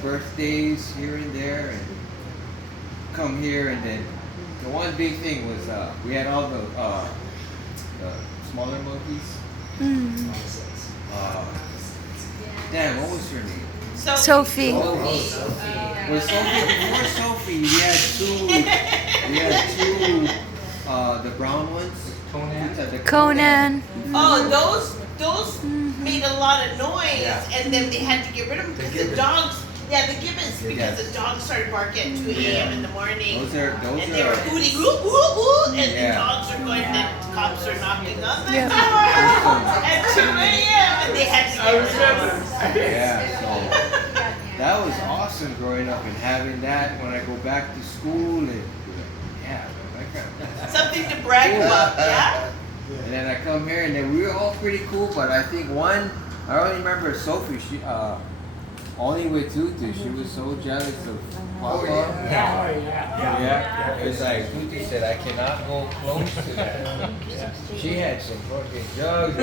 birthdays here and there and come here and then the one big thing was we had all the smaller monkeys. Damn, what was her name? Sophie. With Sophie, before Sophie, we had two, the brown ones. Conan. Oh, those made a lot of noise, Yeah. and then they had to get rid of them because the dogs. Yeah, the gibbons, because the dogs started barking at 2 a.m. in the morning. Those And they were are. hooting, woo, woo, woo, and the Yeah. dogs are going, the cops are knocking on the Yeah. door at 2 a.m. and they had to I get rid of them. remember. Yeah, so that was awesome growing up and having that when I go back to school and yeah, that Something to brag about, yeah? And then I come here and then we were all pretty cool, but I think I only remember Sophie, she only with Tutu, she was so jealous of Papa. Yeah. It was like Tutu said, I cannot go close to that. She had some fucking jugs. He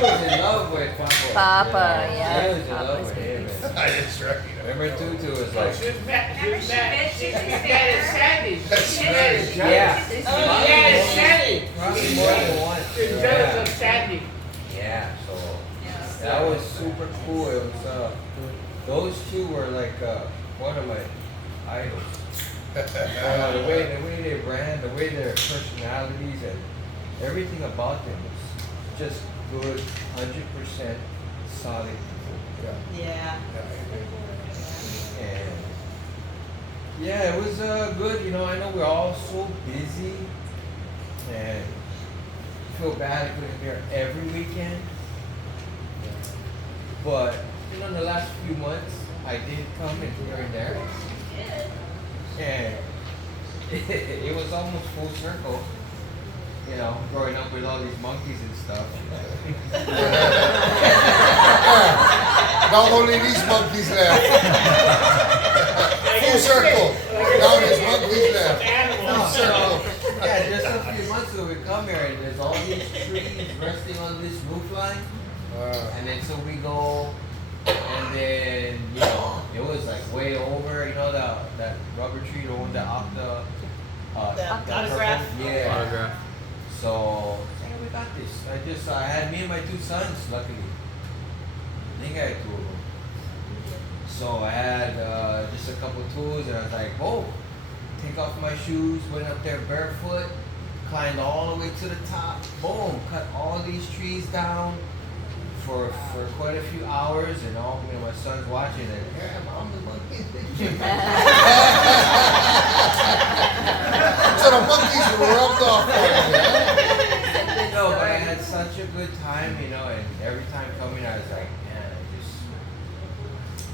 was in love with Papa. Papa, you know? yeah. She was in love with him. That's right. Remember Tutu was like, She was mad. She was Remember she mad. bitched you She was to mad at her? Sandy. That's She was mad at right. Sandy. yeah. Oh, yeah, it's Sandy. Probably more than once. She was jealous of Sandy. Yeah, so that was super cool. It was those two were like one of my idols. The way they ran, the way their personalities and everything about them was just good, 100% solid people. Yeah. And yeah, it was good. I know we're all so busy and feel bad if we're here every weekend. But in the last few months, I did come in here and there, and it was almost full circle. Growing up with all these monkeys and stuff. Now only these monkeys left. Full circle. Now there's monkeys left. Full circle. Yeah, just a few months ago we come here and there's all these trees resting on this roof line. And then so we go, and then it was like way over. That rubber tree, the one that off the autograph. purple? Yeah. So we got this. I had me and my two sons. Luckily, I think I had two of them. So I had just a couple tools, and I was like, oh, take off my shoes. Went up there barefoot, climbed all the way to the top. Boom, cut all these trees down. for quite a few hours, and all my son's watching it. Yeah, mom, the monkey. So the monkeys rubbed off on you. No, but I had such a good time, and every time coming, I was like, man,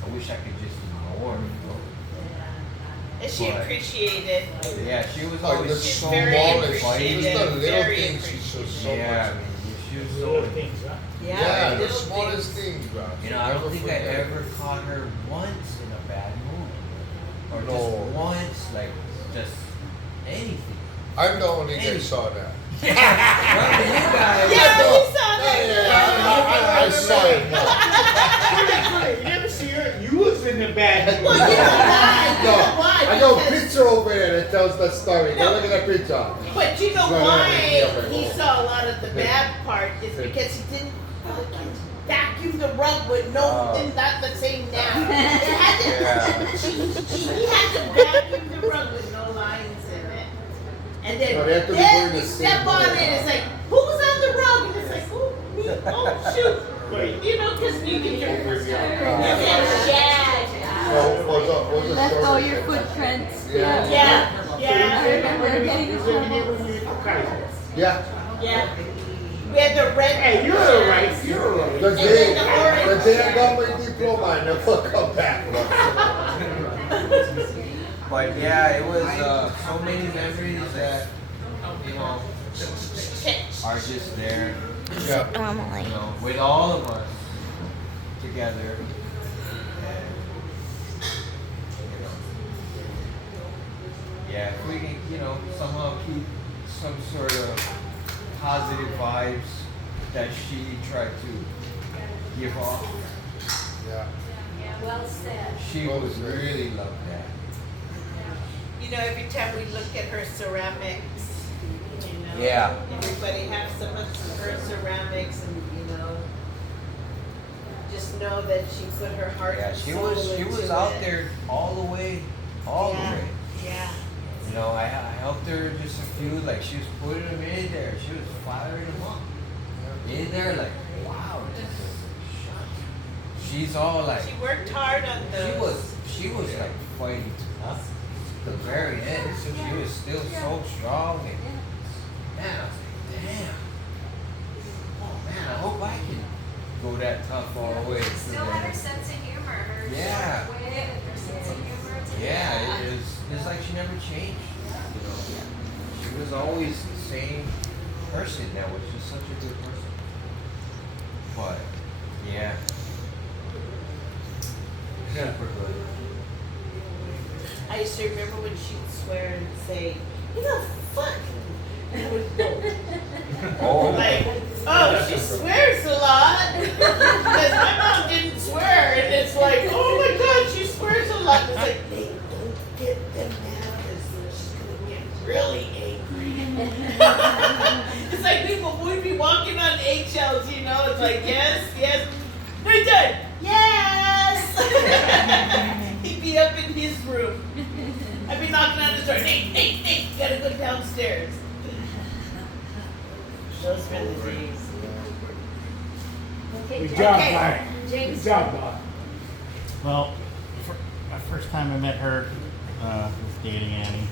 I wish I could just ignore, And she But- appreciated. Yeah, she was Like the always She's small, very just appreciative. the little Very things she shows so yeah, I much. mean, she was Little so. things, huh? Yeah, the little smallest things. things, bro. I don't Never think forget. I ever caught her once in a bad mood, or No. just once, like just anything. I'm the only guy that saw that. Well, you guys. Yeah, we saw I that. saw it. You never see her. You was in the bad Well, mood. you know why? You know why? I got a Because- picture over there that tells that story. Go look at that picture. But you know No, why yeah, he saw a lot of the bad part is because he didn't fucking vacuum the rug with no, not the same now. It had to, he had to vacuum the rug with no lines in it. And then, No, they have to be then going you the step same on way. it, it's like, who's on the rug? And it's like, oh, me, oh, shoot. You know, because you can just, Left all your footprints. yeah, I yeah, remember getting in trouble. Yeah. yeah. We had the red. Hey, you're alright. You're alright. The And day, then the orange. the day I got my diploma, I never come back. But yeah, it was so many memories that are just there. Yeah. Emily. With all of us together. And, yeah, if we can, somehow keep some sort of positive vibes that she tried to give off. Yeah. Yeah, well said. She Well would said. really love that. You know, every time we look at her ceramics, Yeah. everybody has some of her ceramics, and just know that she put her heart Yeah, and she soul was into out it. there all the way. Yeah. I helped her just a few, like she was putting them in there. She was firing them up. In there, like, wow. She's all like, She worked hard on those. she was like fighting up the very end. So she was still so strong. And man, I was like, damn. Oh man, I hope I can go that tough all the way. Still had her sense of humor. Her Yeah. sharp wit, her sense of humor. Yeah, it's like she never changed. She was always the same person that was just such a good person. But yeah. Super good. I used to remember when she'd swear and say, fuck. Oh. Like, oh, she swears a lot. Because my mom didn't swear. And it's like, oh my God, she swears a lot. And it's like, hey, don't get them mad because she's going to get really angry. It's like people would be walking on eggshells, It's like, yes. We're done. Yes. He'd be up in his room. I'd be knocking on his door. Hey, gotta go downstairs. Those were the days. Good job, Okay. Bob. James. Good job, Bob. Well, my first time I met her was dating Annie,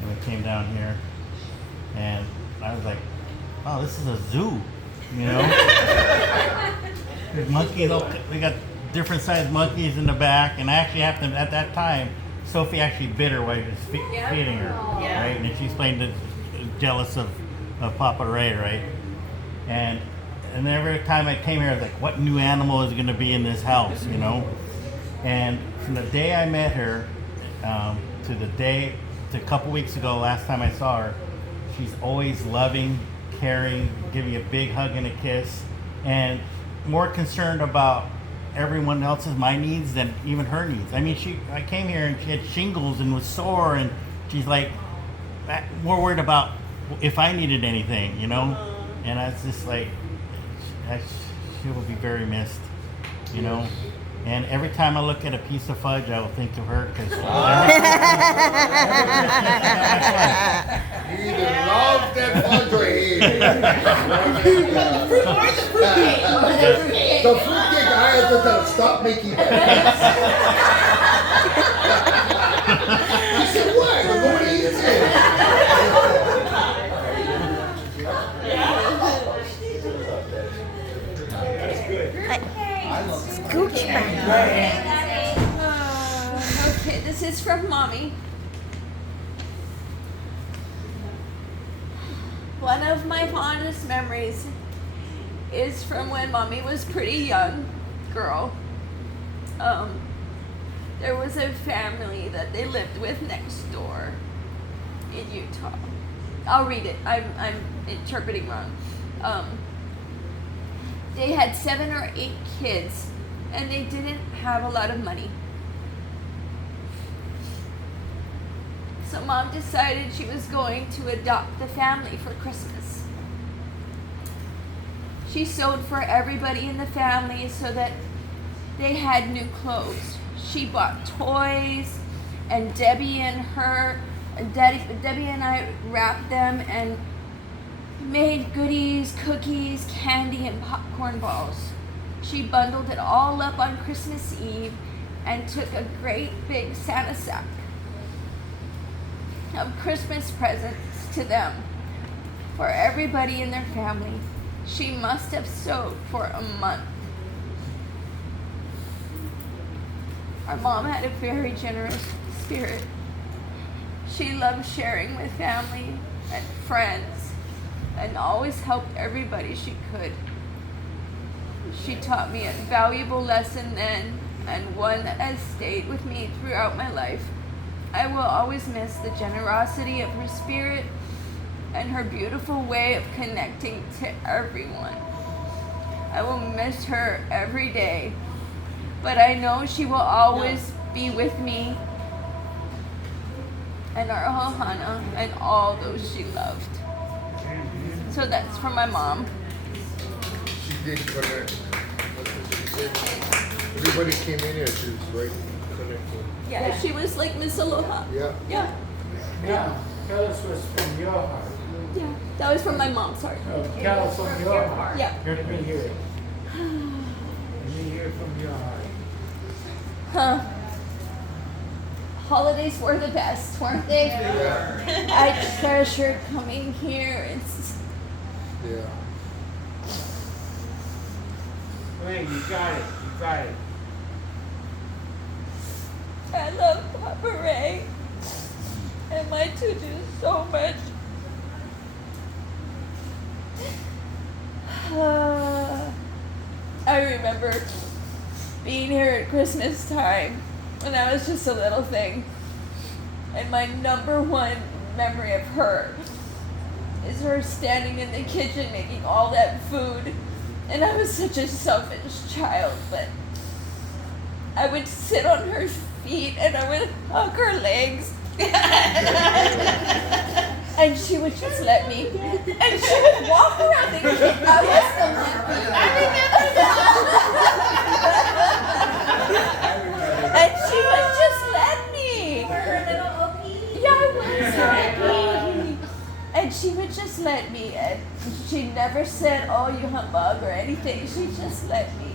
and we came down here, and I was like, "Oh, this is a zoo," There's monkeys. We got different sized monkeys in the back, and I actually happened at that time. Sophie actually bit her while she was feeding her, Yeah. right? And she explained that she was jealous of Papa Ray, right? And every time I came here, I was like, what new animal is going to be in this house, And from the day I met her to a couple weeks ago, last time I saw her, she's always loving, caring, giving you a big hug and a kiss, and more concerned about everyone else's, my needs, than even her needs. I mean, I came here and she had shingles and was sore, and she's like more worried about if I needed anything, And I was just like, she will be very missed, And every time I look at a piece of fudge, I will think of her because You either love that fudge or hate it. The fruit or the fruitcake. cake. The fruitcake, I had to tell her, stop making that. She said, what? Nobody eats it. Gooch okay, this is from Mommy. One of my fondest memories is from when Mommy was pretty young girl. There was a family that they lived with next door in Utah. I'll read it. I'm interpreting wrong. They had 7 or 8 kids, and they didn't have a lot of money. So Mom decided she was going to adopt the family for Christmas. She sewed for everybody in the family so that they had new clothes. She bought toys, and Debbie and I wrapped them and made goodies, cookies, candy, and popcorn balls. She bundled it all up on Christmas Eve and took a great big Santa sack of Christmas presents to them for everybody in their family. She must have sewed for a month. Our mom had a very generous spirit. She loved sharing with family and friends and always helped everybody she could. She taught me a valuable lesson then, and one that has stayed with me throughout my life. I will always miss the generosity of her spirit and her beautiful way of connecting to everyone. I will miss her every day, but I know she will always be with me and our Ohana and all those she loved. So that's from my mom. She did connect. Everybody came in here, she was right connected. Yeah, she was like Miss Aloha. Yeah. Yeah. Yeah, tell us what's from your heart. Yeah, that was from my mom, sorry. No, tell us from your heart. Yeah. Let me hear it. Let me hear it from your heart. Huh. Holidays were the best, weren't they? Yeah. I treasured coming here. Yeah. Hey, you got it. You got it. I love Papa Ray and my Tutu so much. I remember being here at Christmas time when I was just a little thing. And my number one memory of her is her standing in the kitchen making all that food. And I was such a selfish child, but I would sit on her feet and I would hug her legs. And she would just let me. And she would walk around the kitchen. I was the monkey. I remember that. And she would just let me. Yeah, I was happy. And she would just let me. And she never said, oh, you humbug or anything. She just let me.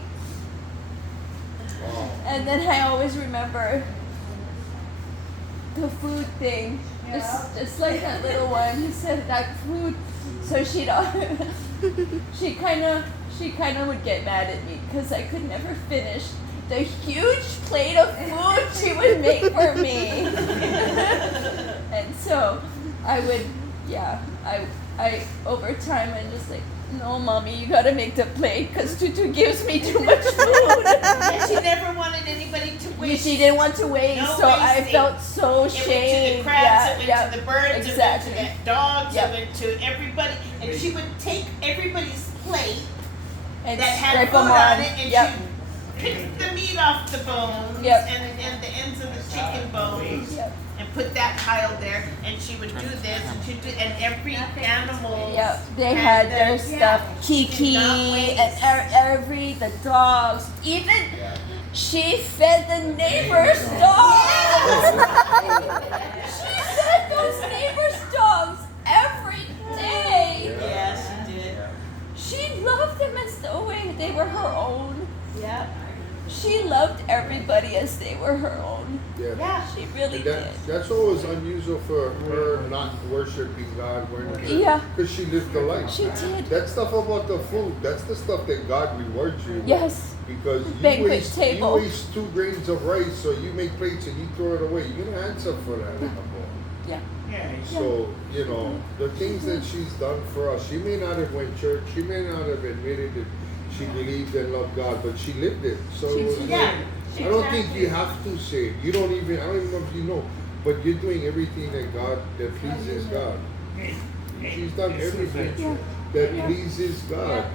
And then I always remember the food thing. Just like that little one who said that food. So she kind of would get mad at me because I could never finish the huge plate of food she would make for me. And so I would, I over time I'm just like, no, mommy, you gotta make the plate because Tutu gives me too much food. And she never wanted anybody to waste. She didn't want to waste, No so I wasting. felt so It went to shame. the crabs, it went to the birds, exactly. it went to the dogs, Yep. it went to everybody. And she would take everybody's plate And that had scrape food them on on. it and Yep. she'd pick the meat off the bones Yep. and the ends of the chicken bones Yep. and put that pile there. And she would do this and she'd do, and every animal. Yep, they had their stuff. Kiki Cannot waste. and the dogs. Even she fed the neighbor's dogs. She fed those neighbor's dogs every day. Yeah, she did. She loved them as though they were her own. she loved everybody as they were her own. Yeah. She really And did. that's what was unusual for her not worshiping God Yeah. because she lived the life. She did. That stuff about the food, that's the stuff that God rewards you with. Yes. Because Banquet table. you waste 2 grains of rice, so you make plates and you throw it away. You're gonna answer for that. Yeah. Yeah. So, you know, the things that she's done for us, she may not have went church, she may not have admitted that she believed and loved God, but she lived it. So I don't think you have to say it. You don't even, I don't even know if you know, but you're doing everything that pleases God. She's done everything that pleases God.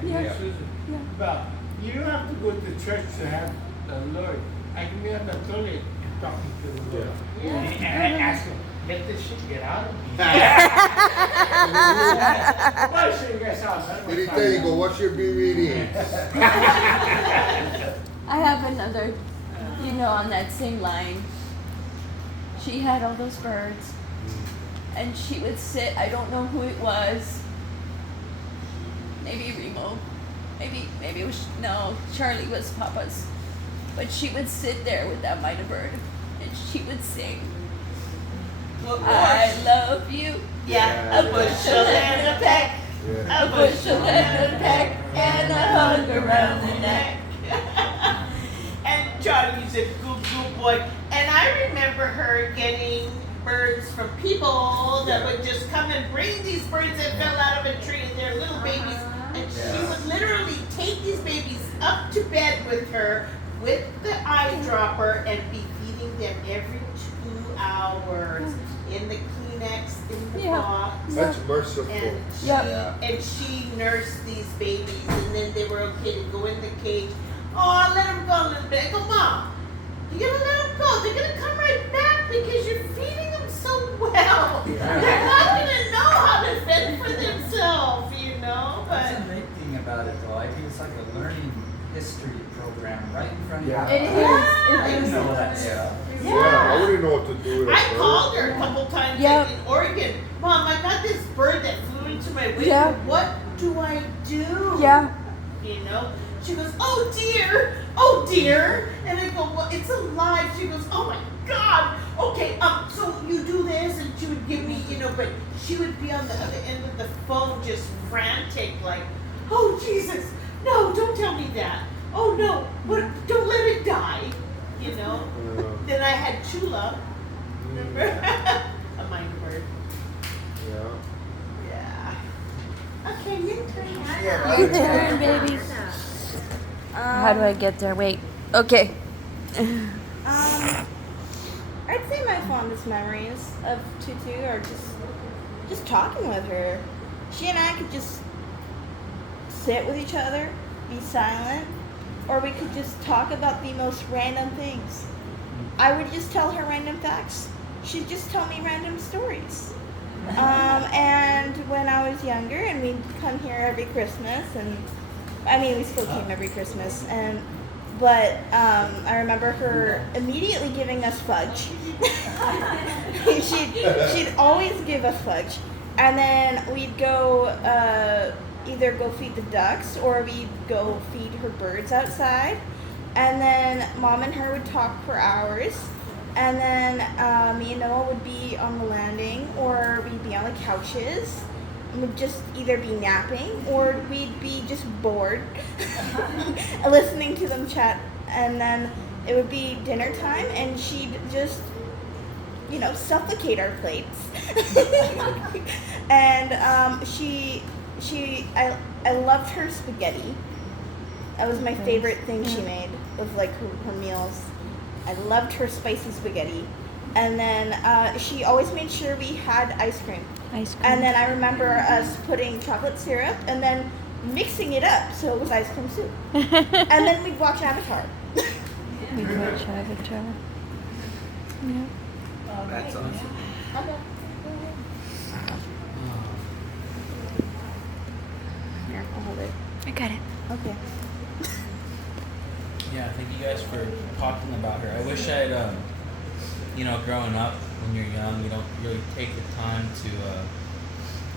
But you don't have to go to church to have the Lord. I can be on the toilet talking to the Lord. And I ask him, let this shit get out of me. Why should you guys out? Did he tell you, go wash your BBD? I have another, on that same line. She had all those birds, and she would sit. I don't know who it was. Maybe Remo. Maybe it was Charlie was Papa's. But she would sit there with that minor bird, and she would sing. I love you. Yeah, a bushel and a peck. A bushel and a peck, and a hug around the neck. And Charlie's a good boy. And I remember her getting birds from people that would just come and bring these birds that fell out of a tree, and they're little babies. And she would literally take these babies up to bed with her with the eyedropper and be feeding them every 2 hours in the Kleenex, in the box. That's merciful. And she nursed these babies, and then they were okay to go in the cage. Oh, let them go a little bit. I go, Mom, you're gonna let them go. They're gonna come right back because you're feeding them so well. They're not gonna know how to fend for themselves, But that's the neat thing about it, though. I think it's like a learning history program right in front of you. It is. I didn't know that. I wouldn't know what to do with it. I called her a couple times in Oregon. Mom, I got this bird that flew into my window. Yeah. What do I do? Yeah. She goes, oh dear. And I go, well, it's alive. She goes, oh my God. Okay, so you do this, and she would give me, but she would be on the other end of the phone just frantic, like, oh Jesus, no, don't tell me that. Oh no, don't let it die, Then I had Chula, remember? A minor bird. Yeah. Okay, your turn. Your turn, baby. How do I get there? Wait. Okay. I'd say my fondest memories of Tutu are just talking with her. She and I could just sit with each other, be silent, or we could just talk about the most random things. I would just tell her random facts. She'd just tell me random stories. And when I was younger, and we'd come here every Christmas, and we still came every Christmas, but I remember her immediately giving us fudge. she'd always give us fudge, and then we'd go either go feed the ducks or we'd go feed her birds outside, and then Mom and her would talk for hours. And then me and Noah would be on the landing, or we'd be on the couches. And we'd just either be napping, or we'd be just bored, listening to them chat. And then it would be dinner time, and she'd just, suffocate our plates. And I loved her spaghetti. That was my favorite thing she made, was like her meals. I loved her spicy spaghetti. And then she always made sure we had ice cream. And then I remember us putting chocolate syrup and then mixing it up so it was ice cream soup. And then we'd watch Avatar. We'd watch Avatar. Yeah. That's awesome. Here, I'll hold it. I got it. Okay. Yeah, thank you guys for talking about her. I wish I'd, growing up when you're young, you don't really take the time to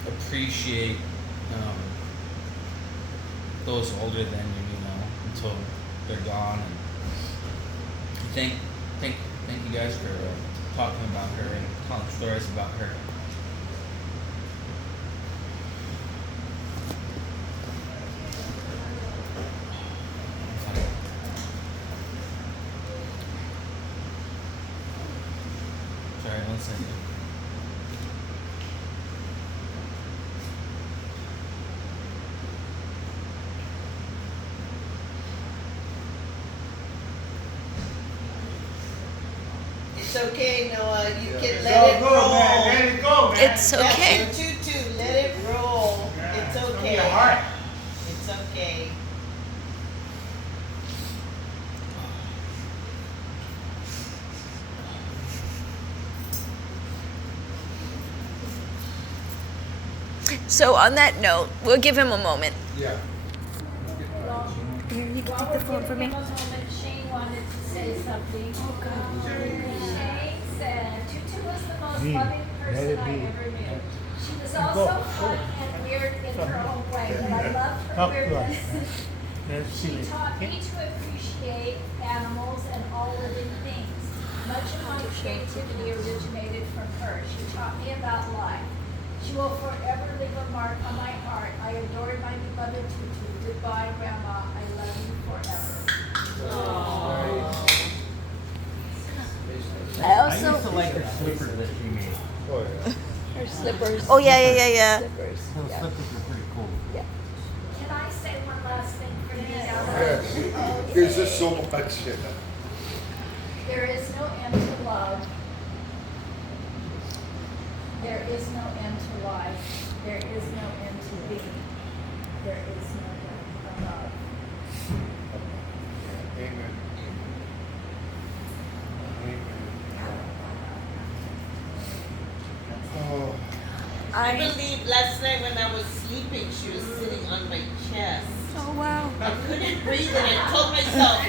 appreciate those older than you, until they're gone. And thank you guys for talking about her and telling stories about her. Sorry, 1 second. It's okay, Noah. You can It's let all it good, roll. man. Let it go, man. It's okay. That's your tutu. Let it roll. Yeah, It's from okay. your heart. It's okay. So on that note, we'll give him a moment. Yeah. Here, you can While take we're the phone from giving me. him a moment, Shane wanted to say something. Oh, God. Shane said, Tutu was the most loving person I ever knew. She was also fun and weird in her own way, but I loved her weirdness. She taught me to appreciate animals and all living things. Much of my creativity originated from her. She taught me about life. She will forever leave a mark on my heart. I adore my beloved Tutu. Goodbye, Grandma. I love you forever. I used to like her slippers that she made. Oh, yeah. Her slippers. Oh yeah. Those slippers are pretty cool. Yeah. Can I say one last thing for you? Yes. There's just so much shit. There is no end to love. There is no end to life. There is no end to being. There is no end to love. Amen. Oh. I believe last night when I was sleeping, she was sitting on my chest. Oh wow. I couldn't breathe, and I told myself,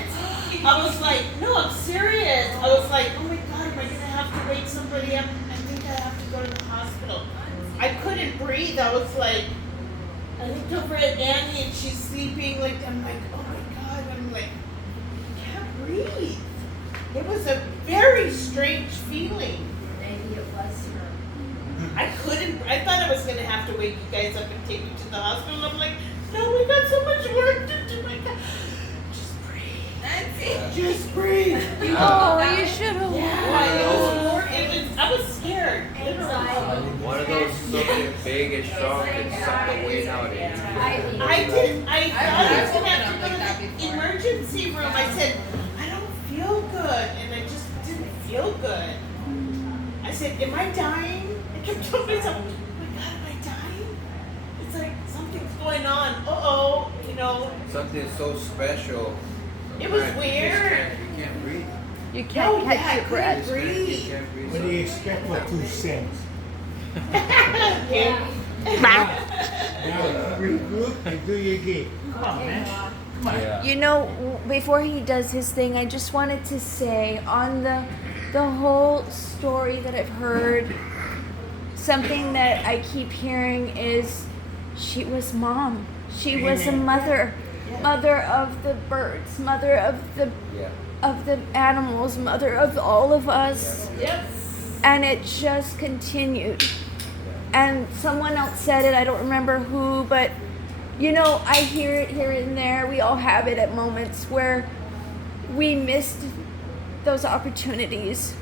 I was like, no, I'm serious. I was like, oh my God, am I gonna have to wake somebody up? I think I have to go to the hospital. I couldn't breathe. I was like, I looked over at Annie and she's sleeping. Like I'm like, oh my God. I'm like, I can't breathe. It was a very strange feeling. Maybe it was her. I couldn't. I thought I was gonna have to wake you guys up and take you to the hospital. I'm like, no, we got so much work to do. My God, just breathe. That's it. Just breathe. Oh, you should have. Yeah, it was more. I was scared. Anxiety. One of those something big and strong can suck the weight out of you. I did. I thought I was gonna have to go to the emergency room. I said, I don't feel good, and I just didn't feel good. I said, am I dying? I kept telling myself, oh my God, am I dying? It's like something's going on. Uh-oh, you know. Something so special. It was Sometimes weird. You can't breathe. You can't catch I your breath. couldn't You breathe. can't breathe. What do you expect for 2 cents? Yeah. Now, regroup and do your game. Come on, man. Come on. Yeah. You know, before he does his thing, I just wanted to say on the whole story that I've heard, something that I keep hearing is she was mom. She was a mother. Mother of the birds, mother of the animals, mother of all of us. Yes. And it just continued. And someone else said it, I don't remember who, but you know, I hear it here and there. We all have it at moments where we missed those opportunities,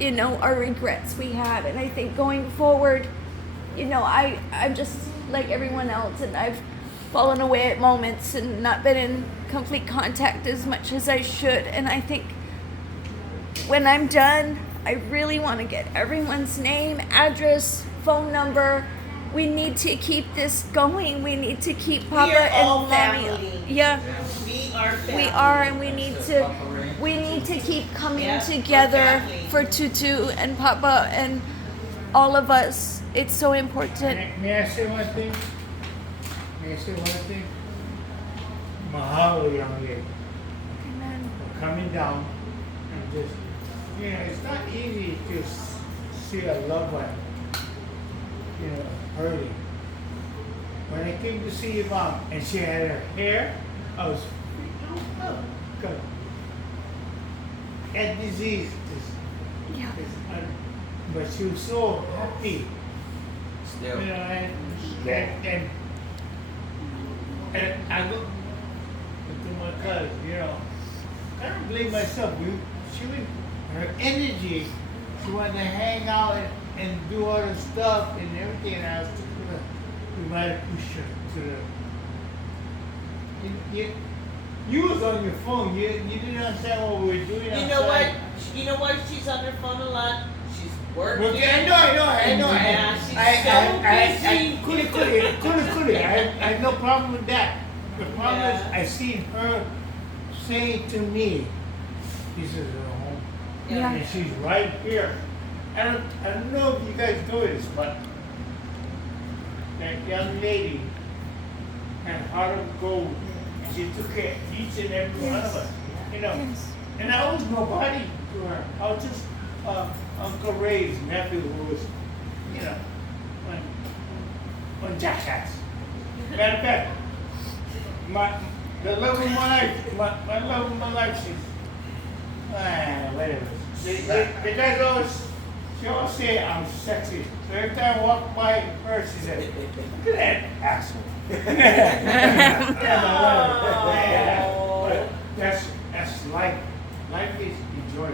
you know, our regrets we have. And I think going forward, you know, I'm just like everyone else, and I've fallen away at moments and not been in complete contact as much as I should. And I think when I'm done, I really want to get everyone's name, address, phone number. We need to keep this going. We need to keep Papa We are all and Mommy. family. Yeah. We are family. We are, and we need to keep coming Yes, we're together family. for Tutu and Papa and all of us. It's so important. May I say one thing? May I say one thing? Mahalo, young lady, Amen. for coming down and just, you know, it's not easy to see a loved one, you know, hurting. When I came to see your mom and she had her hair, I was freaking out. Good. that disease but she was so happy. Still. You know, and I go to my cousin, you know, I don't blame myself. Her energy, she wanted to hang out and do all the stuff and everything, and I was just we might have pushed her to the. You was on your phone. You didn't understand what we were doing. You know what? You know why she's on her phone a lot? She's working. Okay, I know. Yeah, she's so busy. Could. I have no problem with that. The problem is I seen her saying to me, "This is her home," and she's right here. I don't know if you guys know this, but that young lady had heart of gold. She took care of each and every one of us, you know. And I was nobody to her. I was just Uncle Ray's nephew who was, you know, on jackass. Matter of fact, the love of my life, my love of my life, she's, whatever. The guys always, she always say I'm sexy. So every time I walk by her, she said, look at that asshole. That's life. Life is enjoy.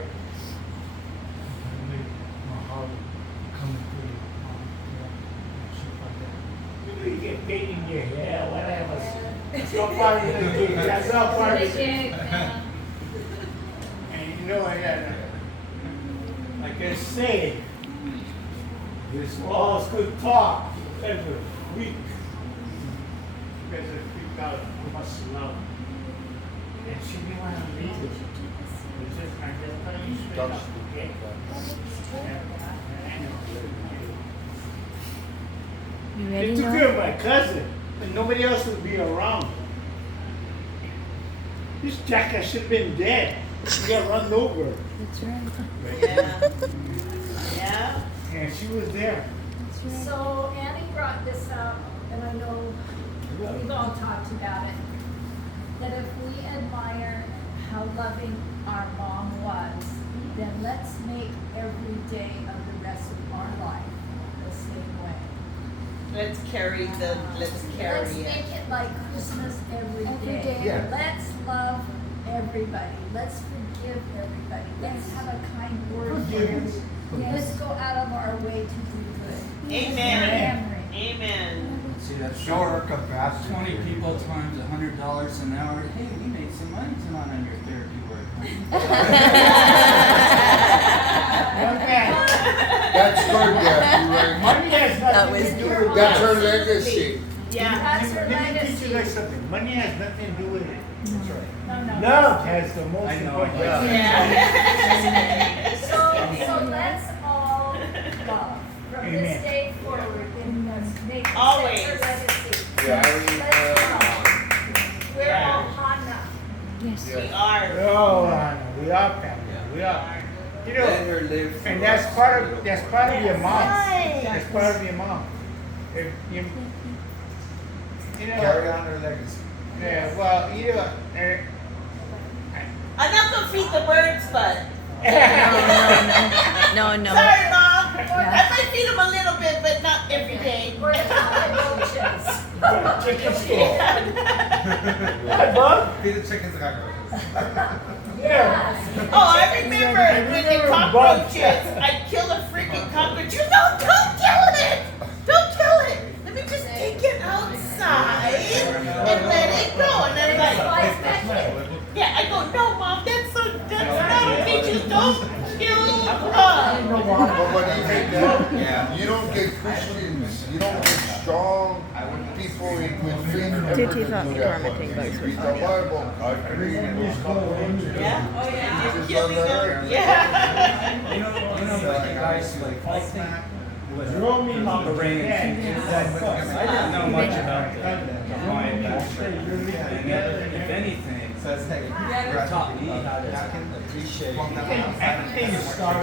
You get paid in your hair, whatever. It's all part of the game. That's all part of the game. And you know, like I say, this walls could talk every week. Because I freaked out too much love. And she didn't want to leave it. It's just, I just thought you straight up, okay? You They ready took now? care of my cousin, and nobody else would be around. This jackass should have been dead. He got run over. That's right. Yeah. And she was there. That's right. So Annie brought this up, and I know we've all talked about it, that if we admire how loving our mom was, then let's make every day of the rest of our life the same way. Let's carry Let's it. make it like Christmas every day. Yeah. Let's love everybody. Let's forgive everybody. Let's have a kind word for Forgiveness. everybody. Let's go out of our way to do good. Amen. Amen. See, that's Show her compassion. 20 people times $100 an hour. Hey, we made some money tonight on your therapy work. That's good, Dad. You're right. Money has nothing to do with it. That's her legacy. Yeah. That's her Let me teach you legacy. guys something. Money has nothing to do with it. No. Love has the most I know, important. Yeah. So let's all love from Amen. this day forward and let's make this Always. her legacy. Yeah, Let's love. We're all Hana. Yes. We are. Oh, we are family. We are. You know, Let her live for and that's us. part of your mom. Right. That's part of your mom. If you know. Carry on her legacy. Yeah. Well, you know. I'm not gonna feed the birds, but. No. Sorry, Mom. I might feed them a little bit, but not every day. We're the Chicken store. Hi, Bob. Feed the chickens and cockroaches. Yes. Oh, I remember when the cockroaches. I killed a freaking cockroach. You know, don't kill it. Don't kill it. Let me just take it outside and let it go. And then like, yeah, I go, no, Mom, that's not okay. Just don't kill But what do you think that you don't get Christians, you don't get strong people with faith ever to Tutu's not do that. commenting, but You it's read the Bible, I read those cockroaches. Yeah? Oh, yeah. Jesus Killing on the them. earth. Yeah. You know, like you guys, like, I think with Papa Ray and I didn't know much about the Hawaiian background. And if anything, it taught me how to appreciate the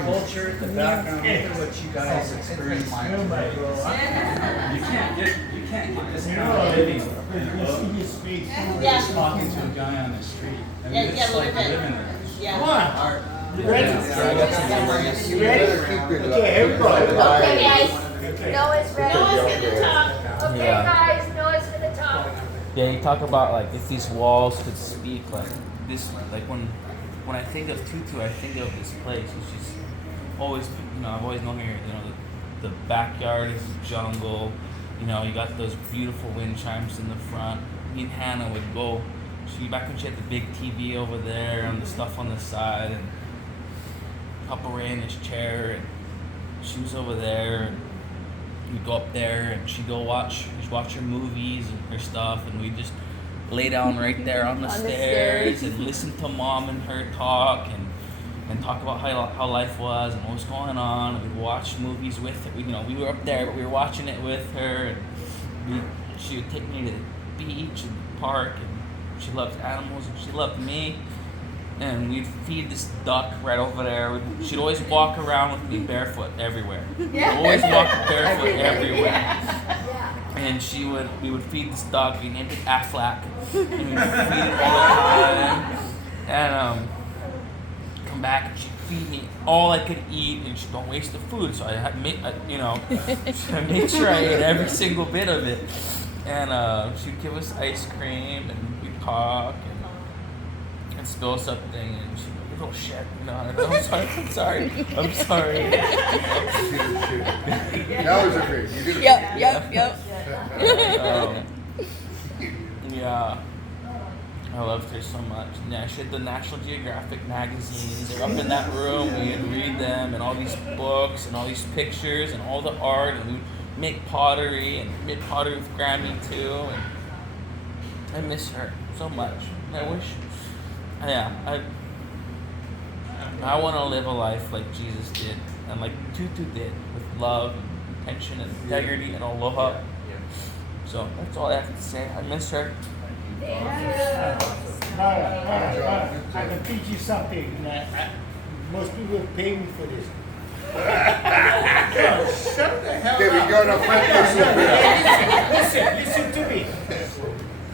culture, the background, look at what you guys experienced. You can't get this kind of living just talking to a guy on the street. I mean, it's like living there. Yeah. Come on. You ready? Yeah, I got some memories. You ready? Okay, here we go. Okay, guys. Okay. Noah's ready. Noah's gonna talk. Okay, Yeah. guys. Noah's gonna talk. Yeah, you talk about like if these walls could speak, like this, like when I think of Tutu, I think of this place. It's just always, I've always known here. The backyard is jungle. You got those beautiful wind chimes in the front. Me and Hannah would go. Back when she had the big TV over there and the stuff on the side, and Papa Ray in his chair, and she was over there, and we'd go up there, and she'd watch her movies and her stuff, and we'd just lay down right there on the stairs and listen to Mom and her talk and talk about how life was and what was going on. And we'd watch movies with her. We were up there, but we were watching it with her. And she would take me to the beach and the park, and she loved animals and she loved me. And we'd feed this duck right over there. She'd always walk around with me barefoot everywhere. We'd always walk barefoot everywhere. And we would feed this duck. We named it Aflac. And we'd feed it all the time. And come back and she'd feed me all I could eat, and she don't waste the food. So I had to make, I made sure I ate every single bit of it. And she'd give us ice cream, and we'd talk and spill something, and she'd be like, "Oh shit," I'm sorry. That was a great. You did a Yep. Yeah. I loved her so much. Yeah, she had the National Geographic magazines. They were up in that room. We'd read them, and all these books, and all these pictures, and all the art, and we'd make pottery, and made pottery with Grammy too. And I miss her so much. I wish. I want to live a life like Jesus did, and like Tutu did, with love, and intention, and integrity, and aloha. So that's all I have to say. I miss her. Mara, I can teach you something. Most people pay me for this. Shut the hell up. There we go, the friend. Listen to me.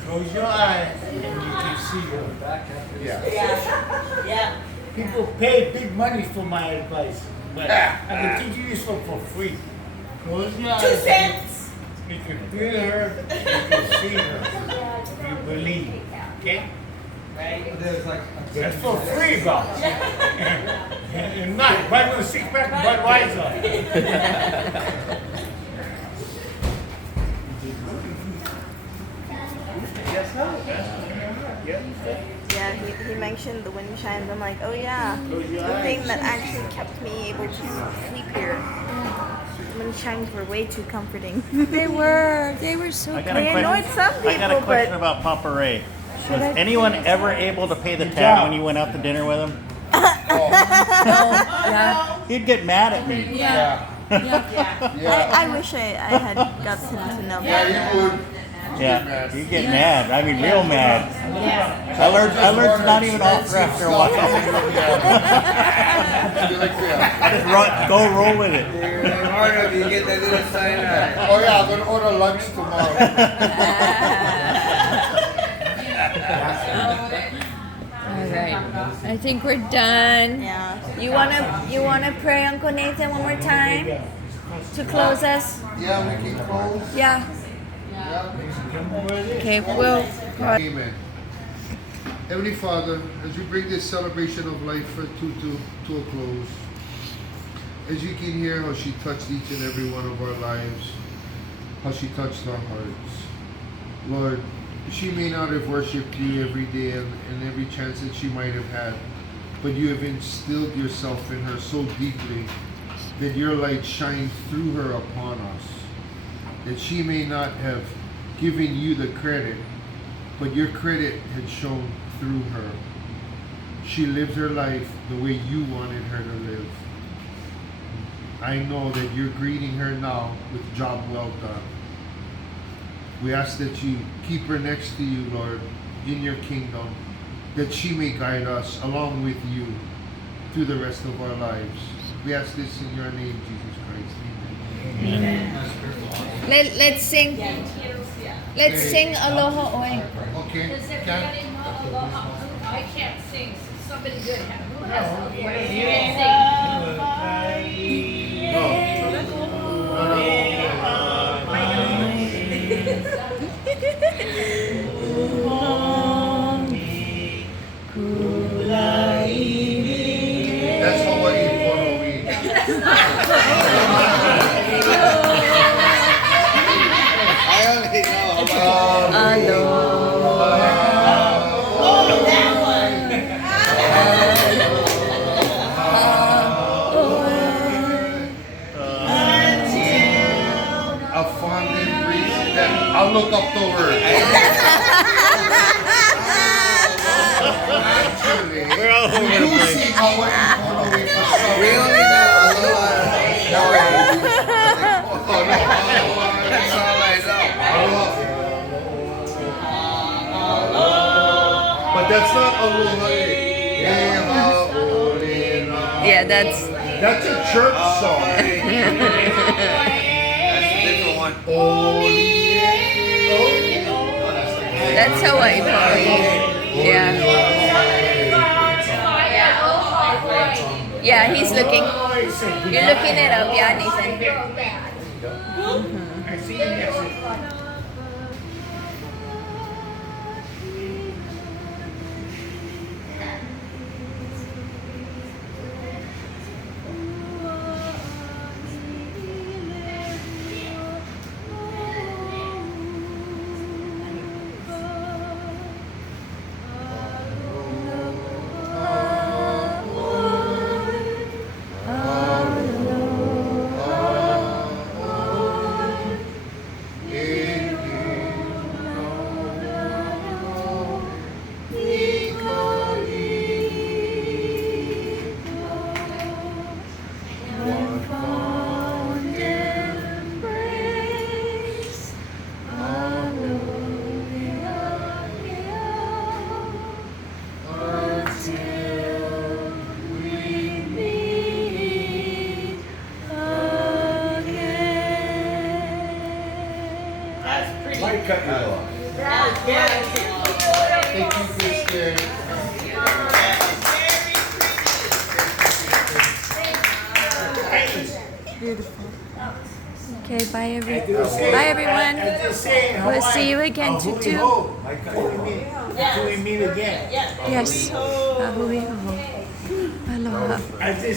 Close your eyes and you can see your back. Yeah. People pay big money for my advice, but I can teach you this one for free. Close your eyes. 2 cents. You can feel her, you can see her. You believe, okay? Right. That's for free, bro. And not buy me a 6-pack Budweiser. Yeah, he mentioned the wind chimes. I'm like, oh yeah, the thing that actually kept me able to sleep here. The wind chimes were way too comforting. They were so They annoyed some people, I got a question but about Papa Ray. Should Was I- anyone ever able to pay the tab when you went out to dinner with him? He'd get mad at me. I wish I had got him to know. Yeah, you would. Yeah, you get mad. I mean, real mad. I learned to not even offer after a while. I just go roll with it. You get that little sign out. Oh yeah, I'm gonna order lunch tomorrow. All right. I think we're done. Yeah. You wanna pray, Uncle Nathan, one more time to close us? Yeah, we can close. Yeah. Okay. We'll. Amen. Heavenly Father, as we bring this celebration of life for Tutu to a close, as you can hear how she touched each and every one of our lives, how she touched our hearts. Lord, she may not have worshipped you every day and every chance that she might have had, but you have instilled yourself in her so deeply that your light shines through her upon us, that she may not have given you the credit, but your credit had shown through her. She lived her life the way you wanted her to live. I know that you're greeting her now with job well done. We ask that you keep her next to you, Lord, in your kingdom, that she may guide us along with you through the rest of our lives. We ask this in your name, Jesus Christ. Amen. Let's sing. Let's sing Aloha Oe. Okay. I can't sing. Somebody good have. Who has a voice? You can That's Hawaii Ponowi. I only know A fondant breeze. I'll look up the word. Actually, We're all over the you place. see Hawaii Ponowi for some we only know aloha. That's all I know. But that's not aloha. Yeah, that's That's a church song. That's a different one. that's Hawaii Ponowi. Yeah. Yeah, he's looking. You're looking it up, yeah, Nathan. I see you next week. Might cut you off. Thank you, Kristen. Beautiful. Okay, bye everyone. We'll see you again, Tutu. Until we meet again. Yes. Ahui ho. Aloha.